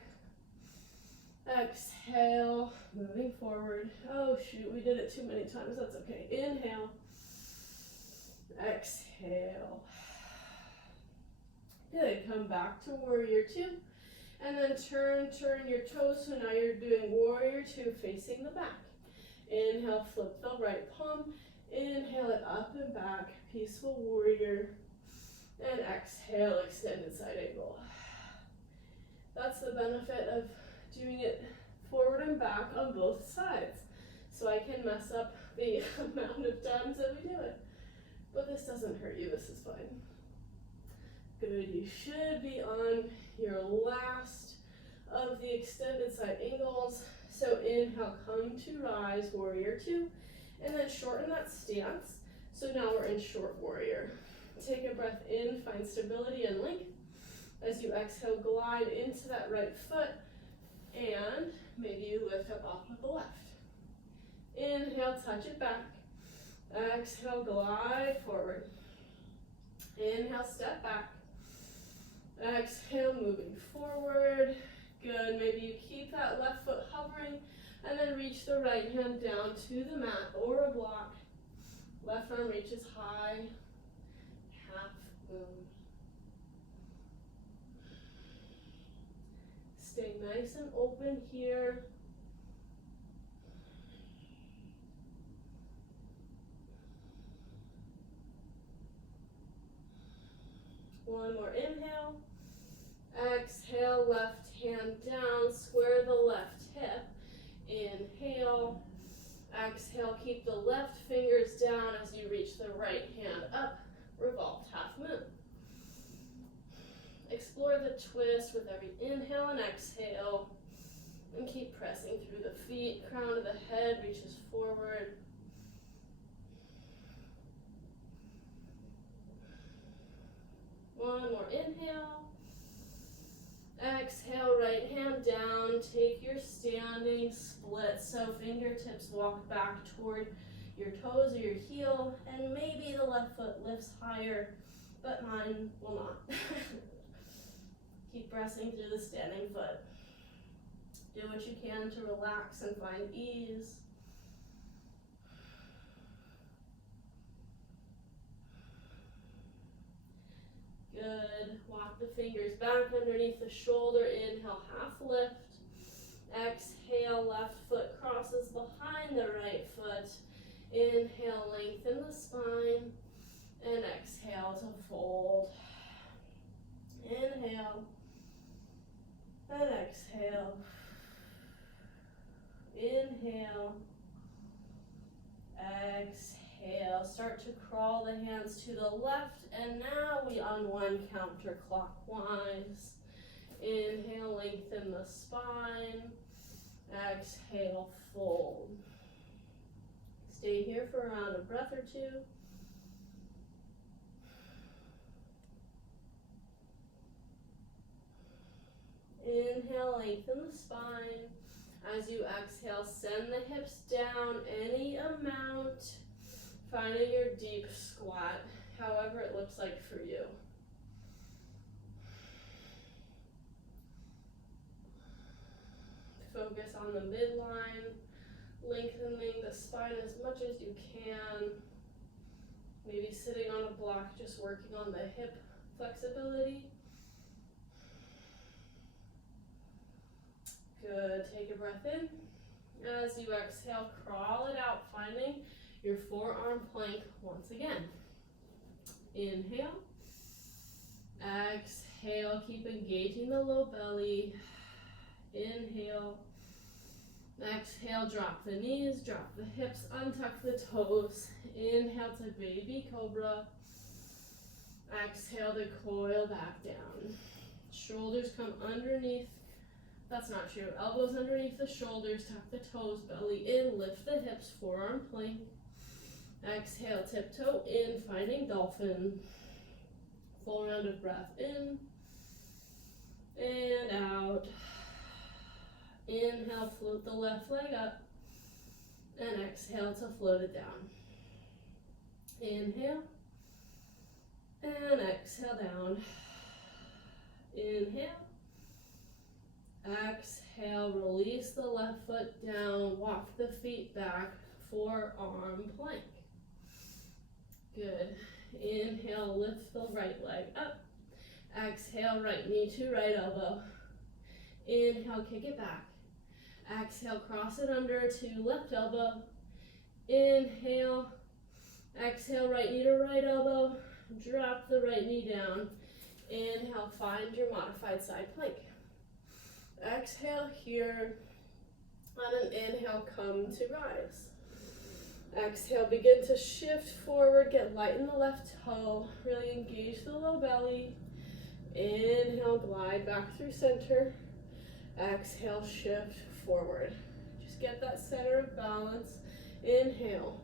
Exhale, moving forward. Oh shoot, we did it too many times, that's okay. Inhale. Exhale. Good, come back to warrior two. And then turn your toes, so now you're doing warrior two facing the back. Inhale, flip the right palm. Inhale it up and back, peaceful warrior. And exhale, extended side angle. That's the benefit of doing it forward and back on both sides. So I can mess up the amount of times that we do it. But this doesn't hurt you, this is fine. Good, you should be on your last of the extended side angles. So inhale, come to rise, warrior two, and then shorten that stance. So now we're in short warrior. Take a breath in, find stability and length. As you exhale, glide into that right foot, and maybe you lift up off of the left. Inhale, touch it back. Exhale, glide forward. Inhale, step back. Exhale, moving forward. Good, maybe you keep that left foot hovering and then reach the right hand down to the mat or a block. Left arm reaches high, half moon. Stay nice and open here. One more inhale. Exhale, left hand down, square the left hip. Inhale. Exhale, keep the left fingers down as you reach the right hand up. Revolved half moon. Explore the twist with every inhale and exhale. And keep pressing through the feet. Crown of the head reaches forward. One more inhale. Exhale, right hand down. Take your standing split. So fingertips walk back toward your toes or your heel. And maybe the left foot lifts higher, but mine will not. Keep pressing through the standing foot. Do what you can to relax and find ease. Good. Walk the fingers back underneath the shoulder. Inhale, half lift. Exhale, left foot crosses behind the right foot. Inhale, lengthen the spine. And exhale to fold. Inhale. And exhale. Inhale. Exhale. Start to crawl the hands to the left. And now we unwind counterclockwise. Inhale, lengthen the spine. Exhale, fold. Stay here for around a breath or two. Inhale, lengthen the spine. As you exhale, send the hips down any amount, finding your deep squat, however it looks like for you. Focus on the midline, lengthening the spine as much as you can. Maybe sitting on a block, just working on the hip flexibility. Good, take a breath in. As you exhale, crawl it out, finding your forearm plank once again. Inhale. Exhale, keep engaging the low belly. Inhale. Exhale, drop the knees, drop the hips, untuck the toes. Inhale to baby cobra. Exhale to coil back down. Shoulders come underneath. That's not true. Elbows underneath the shoulders, tuck the toes, belly in, lift the hips, forearm plank. Exhale, tiptoe in, finding dolphin. Full round of breath in and out. Inhale, float the left leg up. And exhale to float it down. Inhale. And exhale down. Inhale. Exhale, release the left foot down, walk the feet back, forearm plank. Good. Inhale, lift the right leg up. Exhale, right knee to right elbow. Inhale, kick it back. Exhale, cross it under to left elbow. Inhale. Exhale, right knee to right elbow. Drop the right knee down. Inhale, find your modified side plank. Exhale here. On an inhale, come to rise. Exhale, begin to shift forward, get light in the left toe, really engage the low belly. Inhale, glide back through center. Exhale, shift forward. Just get that center of balance. Inhale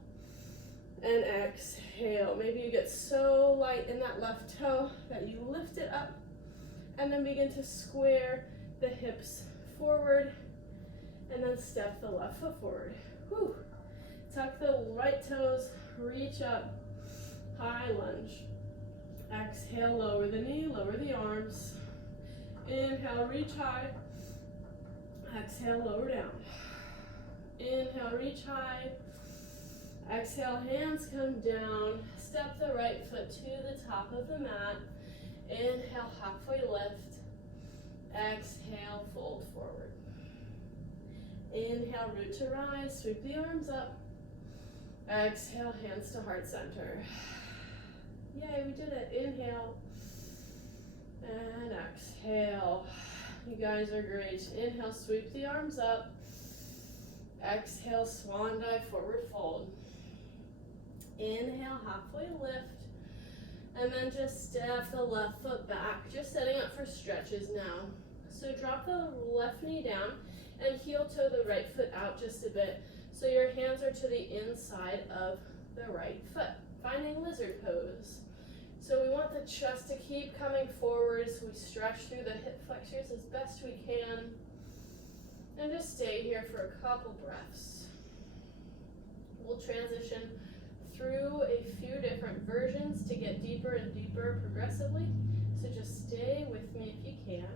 and exhale. Maybe you get so light in that left toe that you lift it up and then begin to square the hips forward and then step the left foot forward. Whew. Tuck the right toes, reach up, high lunge. Exhale, lower the knee, lower the arms. Inhale, reach high. Exhale, lower down. Inhale, reach high. Exhale, hands come down. Step the right foot to the top of the mat. Inhale, halfway lift. Exhale, fold forward. Inhale, root to rise, sweep the arms up. Exhale, hands to heart center. Yay, we did it. Inhale and exhale. You guys are great. Inhale, sweep the arms up. Exhale, swan dive, forward fold. Inhale, halfway lift. And then just step the left foot back, just setting up for stretches now. So drop the left knee down and heel toe the right foot out just a bit. So your hands are to the inside of the right foot, finding lizard pose. So we want the chest to keep coming forward, so we stretch through the hip flexors as best we can. And just stay here for a couple breaths. We'll transition through a few different versions to get deeper and deeper progressively. So just stay with me if you can.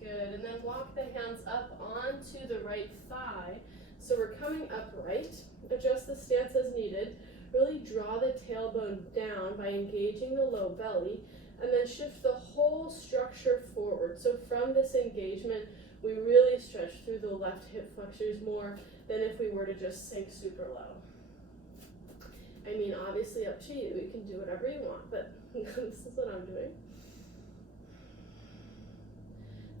Good, and then walk the hands up onto the right thigh. So we're coming upright. Adjust the stance as needed. Really draw the tailbone down by engaging the low belly, and then shift the whole structure forward. So from this engagement, we really stretch through the left hip flexors more than if we were to just sink super low. I mean, obviously up to you. You can do whatever you want, but this is what I'm doing.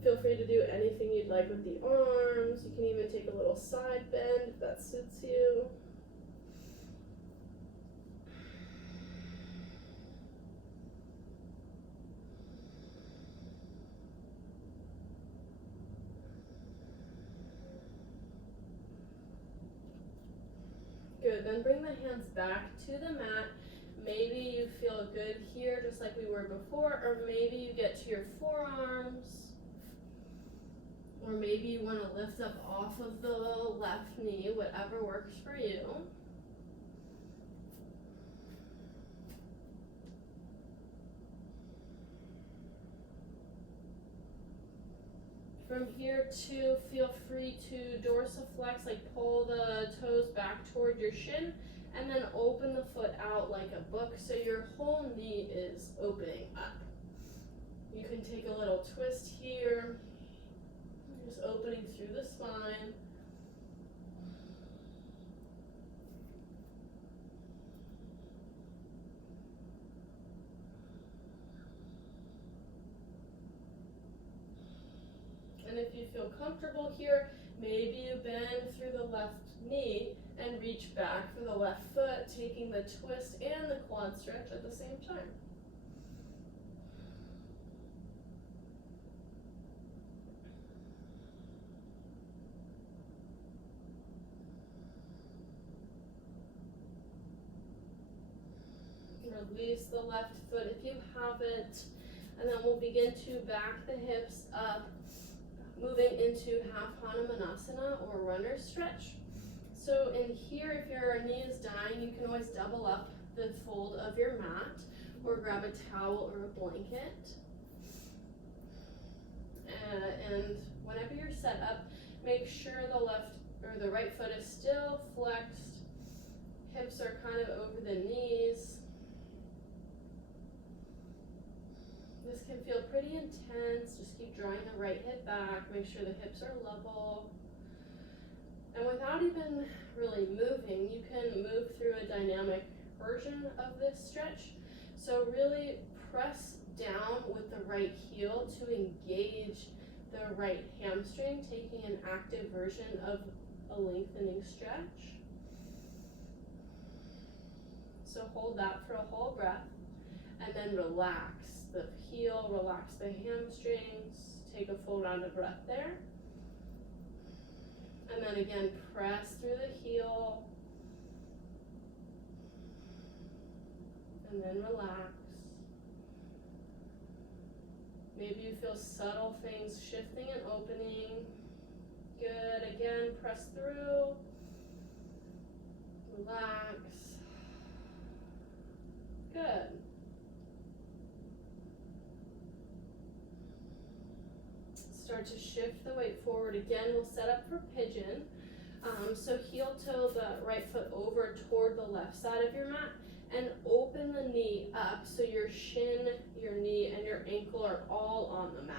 Feel free to do anything you'd like with the arms. You can even take a little side bend if that suits you. Good, then bring the hands back to the mat. Maybe you feel good here, just like we were before, or maybe you get to your forearms, or maybe you want to lift up off of the left knee, whatever works for you. From here too, feel free to dorsiflex, like pull the toes back toward your shin, and then open the foot out like a book, so your whole knee is opening up. You can take a little twist here, just opening through the spine. And if you feel comfortable here, maybe you bend through the left knee and reach back for the left foot, taking the twist and the quad stretch at the same time. Release the left foot if you have it, and then we'll begin to back the hips up, moving into half Hanumanasana or runner stretch. So in here, if your knee is dying, you can always double up the fold of your mat or grab a towel or a blanket. And whenever you're set up, make sure the left or the right foot is still flexed. Hips are kind of over the knees. This can feel pretty intense. Just keep drawing the right hip back. Make sure the hips are level. And without even really moving, you can move through a dynamic version of this stretch. So really press down with the right heel to engage the right hamstring, taking an active version of a lengthening stretch. So hold that for a whole breath, and then relax the heel, relax the hamstrings, take a full round of breath there. And then again, press through the heel. and then relax. Maybe you feel subtle things shifting and opening. Good, again, press through. Relax. Good. Start to shift the weight forward again. We'll set up for pigeon. So heel toe the right foot over toward the left side of your mat and open the knee up so your shin, your knee, and your ankle are all on the mat.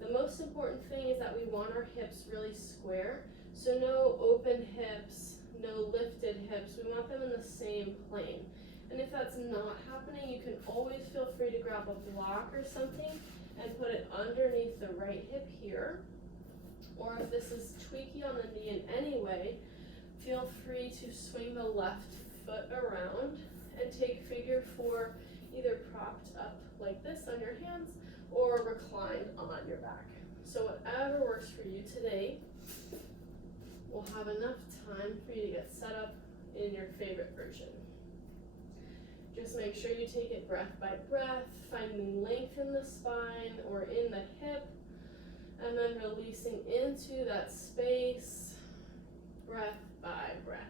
The most important thing is that we want our hips really square. So no open hips, no lifted hips. We want them in the same plane. And if that's not happening, you can always feel free to grab a block or something and put it underneath the right hip here. Or if this is tweaky on the knee in any way, feel free to swing the left foot around and take figure four, either propped up like this on your hands or reclined on your back. So whatever works for you today, we'll have enough time for you to get set up in your favorite version. Just make sure you take it breath by breath, finding length in the spine or in the hip, and then releasing into that space, breath by breath.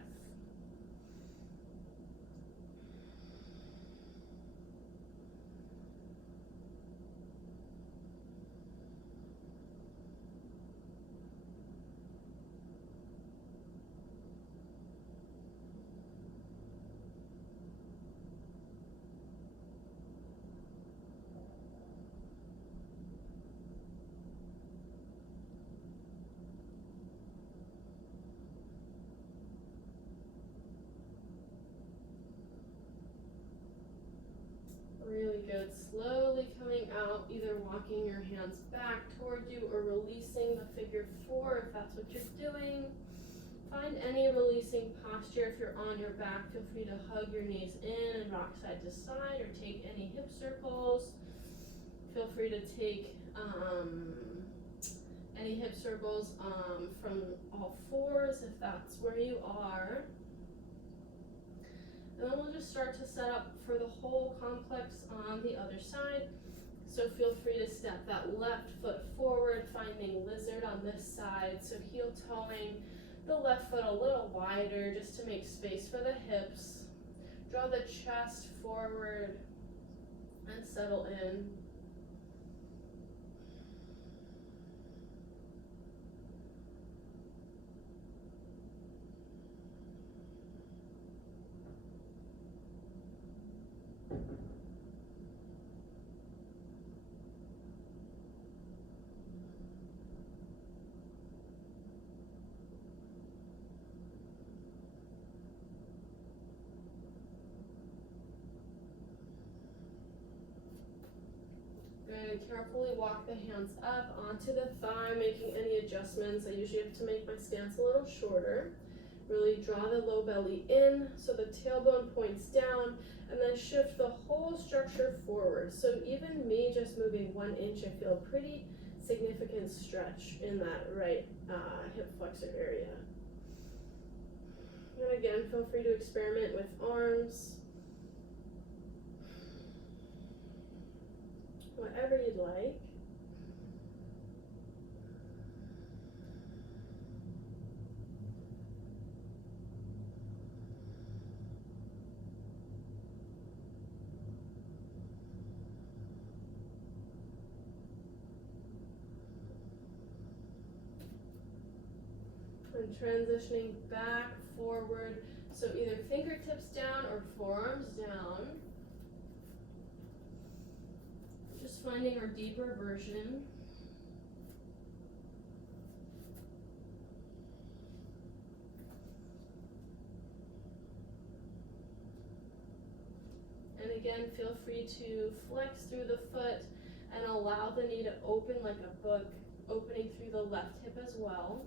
Really good. Slowly coming out, either walking your hands back toward you or releasing the figure four if that's what you're doing. Find any releasing posture. If you're on your back, feel free to hug your knees in and rock side to side or take any hip circles. Feel free to take any hip circles from all fours if that's where you are. And then we'll just start to set up for the whole complex on the other side. So feel free to step that left foot forward, finding lizard on this side. So heel toeing the left foot a little wider just to make space for the hips. Draw the chest forward and settle in. Good. Carefully walk the hands up onto the thigh, making any adjustments. I usually have to make my stance a little shorter. Really draw the low belly in so the tailbone points down, and then shift the whole structure forward. So even me just moving 1 inch, I feel a pretty significant stretch in that right hip flexor area. And again, feel free to experiment with arms. Whatever you'd like. And transitioning back, forward, so either fingertips down or forearms down. Just finding our deeper version. And again, feel free to flex through the foot and allow the knee to open like a book, opening through the left hip as well.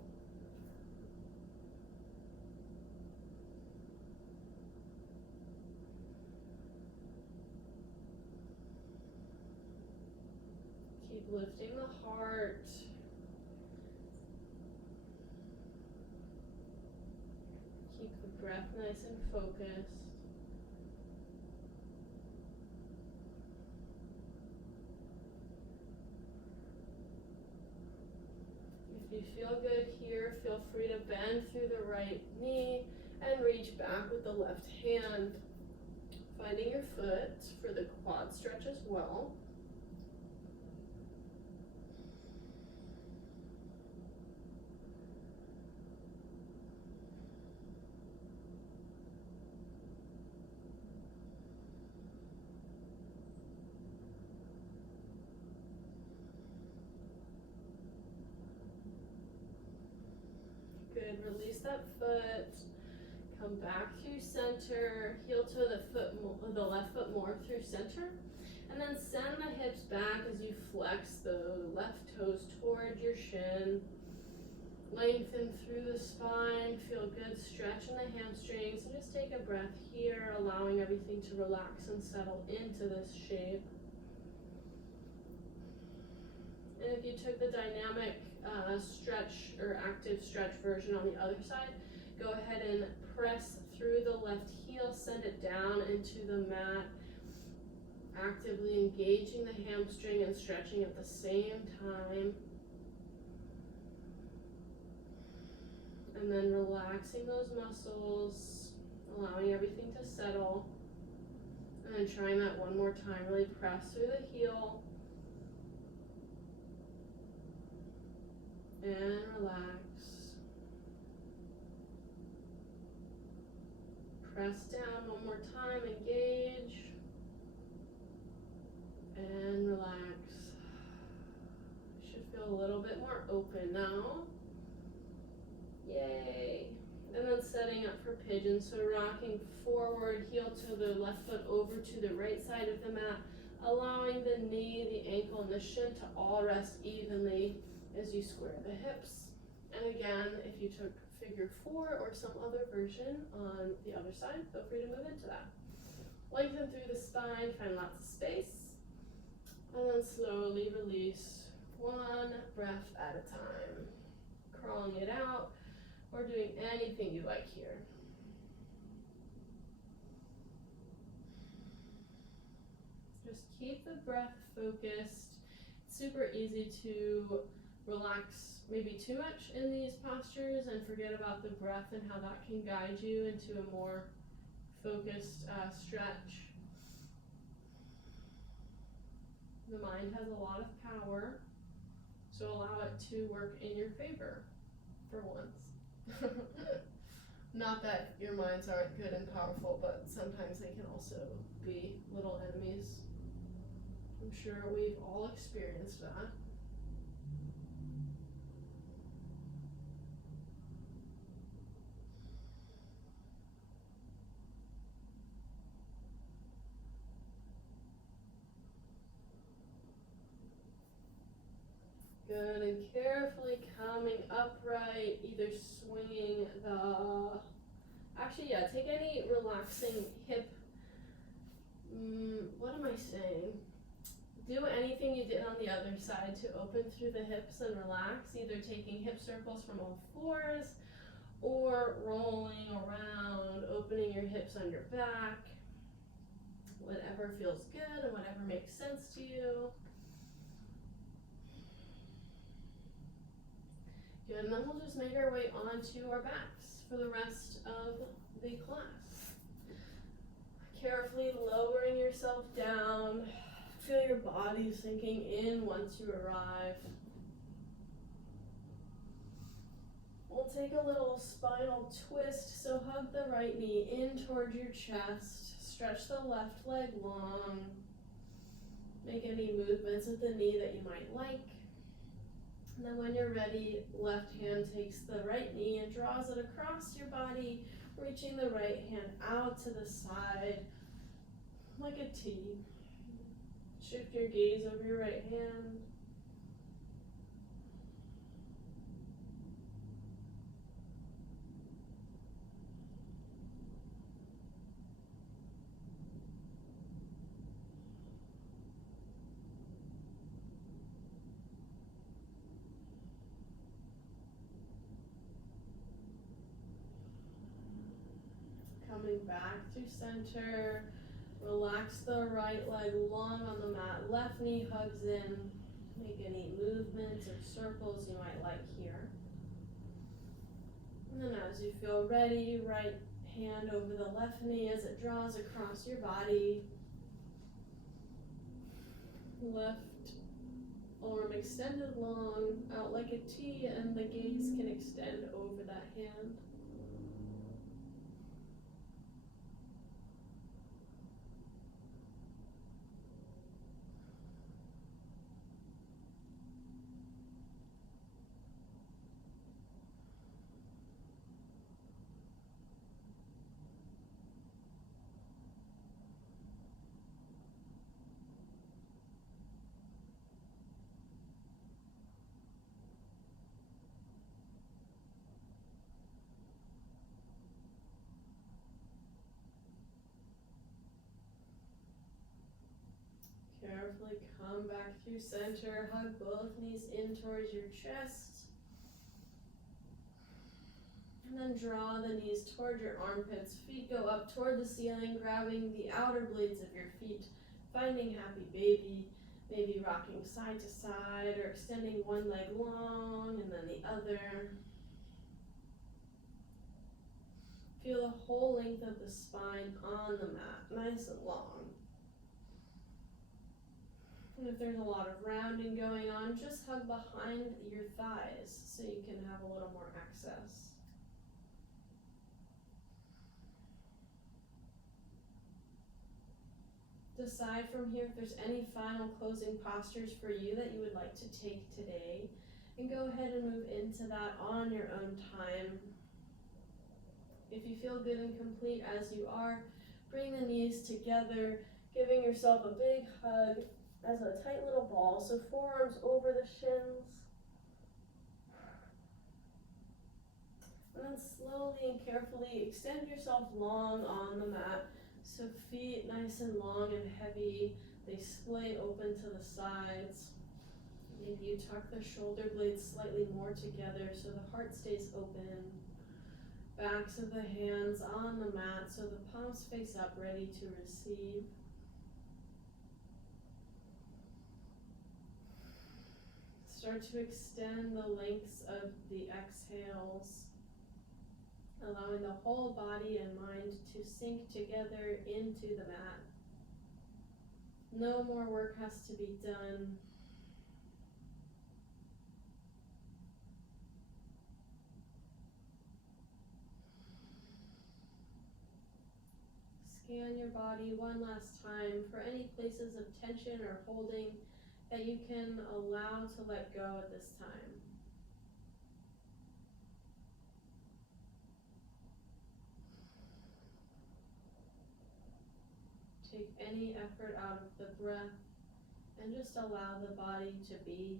Keep lifting the heart. Keep the breath nice and focused. feel good here, feel free to bend through the right knee and reach back with the left hand, finding your foot for the quad stretch as well. Good, release that foot, come back through center, heel toe the left foot more through center, and then send the hips back as you flex the left toes toward your shin. Lengthen through the spine, feel good stretch in the hamstrings, and just take a breath here, allowing everything to relax and settle into this shape. And if you took the dynamic stretch or active stretch version on the other side, go ahead and press through the left heel, send it down into the mat, actively engaging the hamstring and stretching at the same time. And then relaxing those muscles, allowing everything to settle. And then trying that one more time, really press through the heel. And relax. Press down one more time, engage. And relax. Should feel a little bit more open now. Yay. And then setting up for pigeon, so rocking forward, heel to the left foot over to the right side of the mat, allowing the knee, the ankle, and the shin to all rest evenly as you square the hips. And again, if you took figure 4 or some other version on the other side, feel free to move into that. Lengthen through the spine, find lots of space, and then slowly release, one breath at a time. Crawling it out, or doing anything you like here. Just keep the breath focused. It's super easy to relax maybe too much in these postures and forget about the breath and how that can guide you into a more focused stretch. The mind has a lot of power, so allow it to work in your favor for once. Not that your minds aren't good and powerful, but sometimes they can also be little enemies. I'm sure we've all experienced that. Good, and carefully coming upright, either swinging take any relaxing hip, what am I saying? Do anything you did on the other side to open through the hips and relax, either taking hip circles from all fours or rolling around, opening your hips on your back, whatever feels good and whatever makes sense to you. Good, and then we'll just make our way onto our backs for the rest of the class. Carefully lowering yourself down. Feel your body sinking in once you arrive. We'll take a little spinal twist, so hug the right knee in towards your chest. Stretch the left leg long. Make any movements with the knee that you might like. And then when you're ready, left hand takes the right knee and draws it across your body, reaching the right hand out to the side like a T. Shift your gaze over your right hand. Coming back through center, relax the right leg long on the mat, left knee hugs in, make any movements or circles you might like here. And then as you feel ready, right hand over the left knee as it draws across your body. Left arm extended long, out like a T, and the gaze can extend over that hand. Carefully come back through center, hug both knees in towards your chest. And then draw the knees toward your armpits, feet go up toward the ceiling, grabbing the outer blades of your feet, finding happy baby, maybe rocking side to side or extending one leg long and then the other. Feel the whole length of the spine on the mat, nice and long. And if there's a lot of rounding going on, just hug behind your thighs so you can have a little more access. Decide from here if there's any final closing postures for you that you would like to take today, and go ahead and move into that on your own time. If you feel good and complete as you are, bring the knees together, giving yourself a big hug as a tight little ball, so forearms over the shins. And then slowly and carefully extend yourself long on the mat, so feet nice and long and heavy, they splay open to the sides. Maybe you tuck the shoulder blades slightly more together so the heart stays open. Backs of the hands on the mat so the palms face up, ready to receive. Start to extend the lengths of the exhales, allowing the whole body and mind to sink together into the mat. No more work has to be done. Scan your body one last time for any places of tension or holding that you can allow to let go at this time. Take any effort out of the breath and just allow the body to be.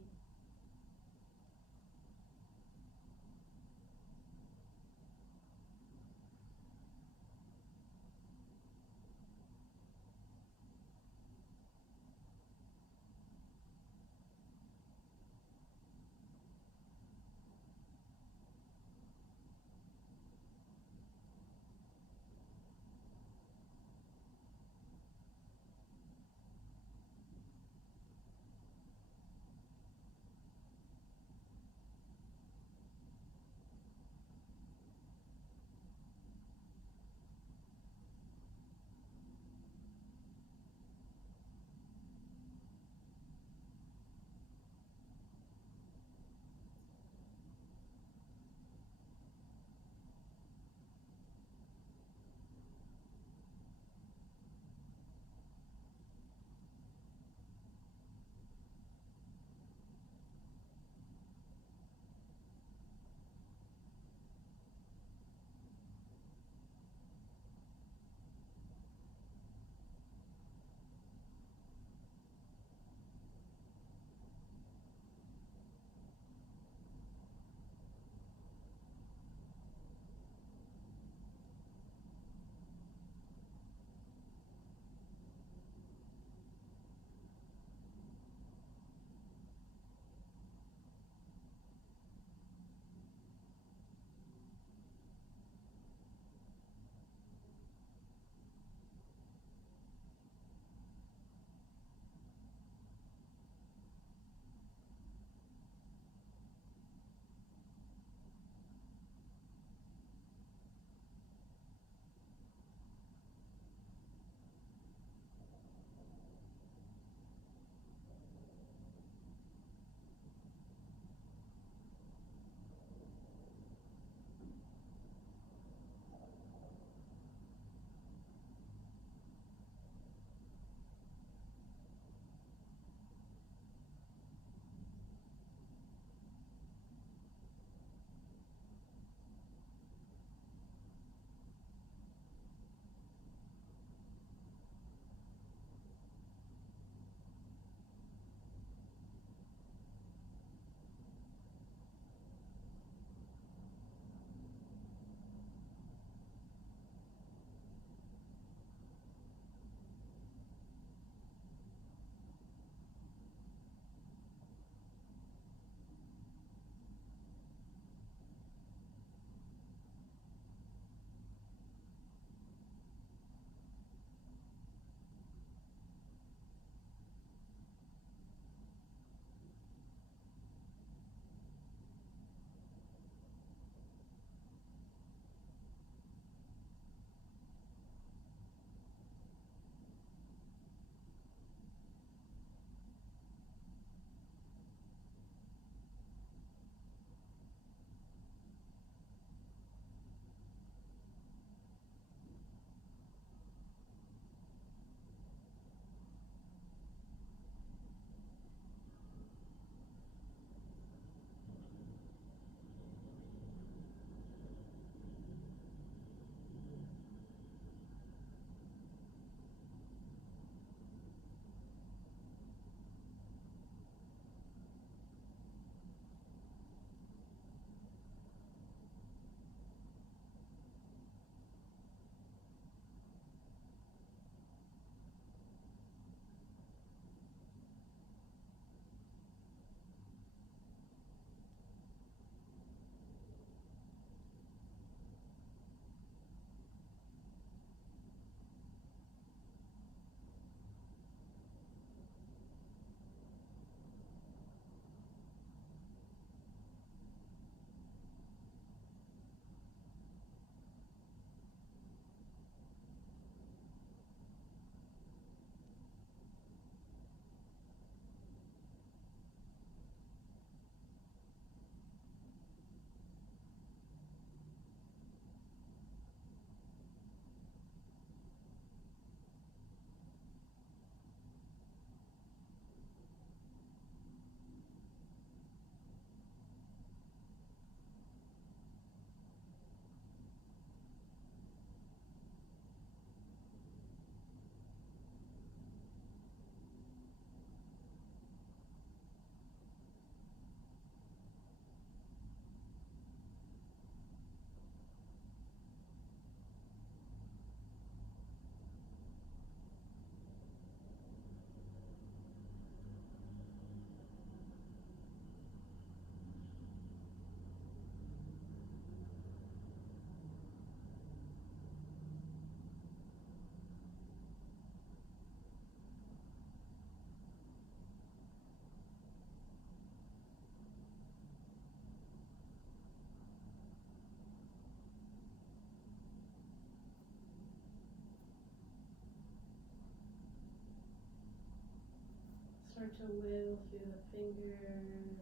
to wiggle through the fingers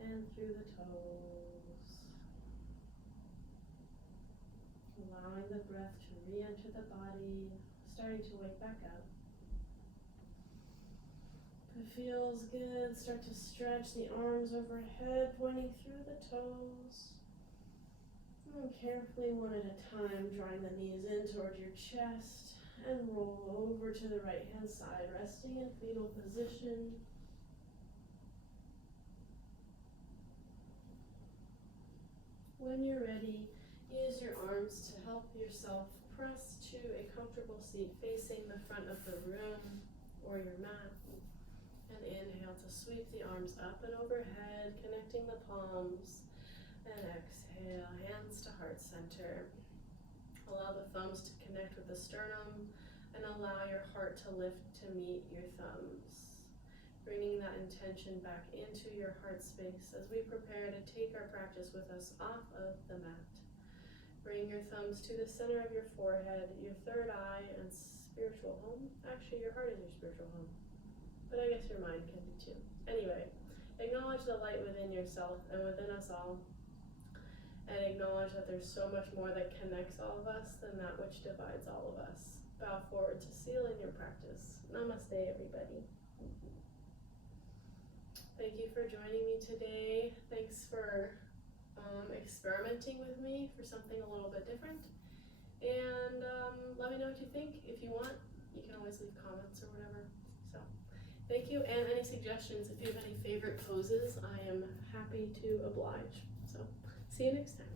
and through the toes. Allowing the breath to re-enter the body, starting to wake back up. If it feels good, start to stretch the arms overhead, pointing through the toes. And carefully, one at a time, drawing the knees in toward your chest and roll over to the right hand side, resting in fetal position. When you're ready, use your arms to help yourself press to a comfortable seat facing the front of the room or your mat. And inhale to sweep the arms up and overhead, connecting the palms. And exhale, hands to heart center. Allow the thumbs to connect with the sternum and allow your heart to lift to meet your thumbs. Bringing that intention back into your heart space as we prepare to take our practice with us off of the mat. Bring your thumbs to the center of your forehead, your third eye and spiritual home. Actually, your heart is your spiritual home, but I guess your mind can be too. Anyway, acknowledge the light within yourself and within us all, and acknowledge that there's so much more that connects all of us than that which divides all of us. Bow forward to seal in your practice. Namaste, everybody. Thank you for joining me today. Thanks for experimenting with me for something a little bit different. And let me know what you think. If you want, you can always leave comments or whatever. So thank you, and any suggestions, if you have any favorite poses, I am happy to oblige. So see you next time.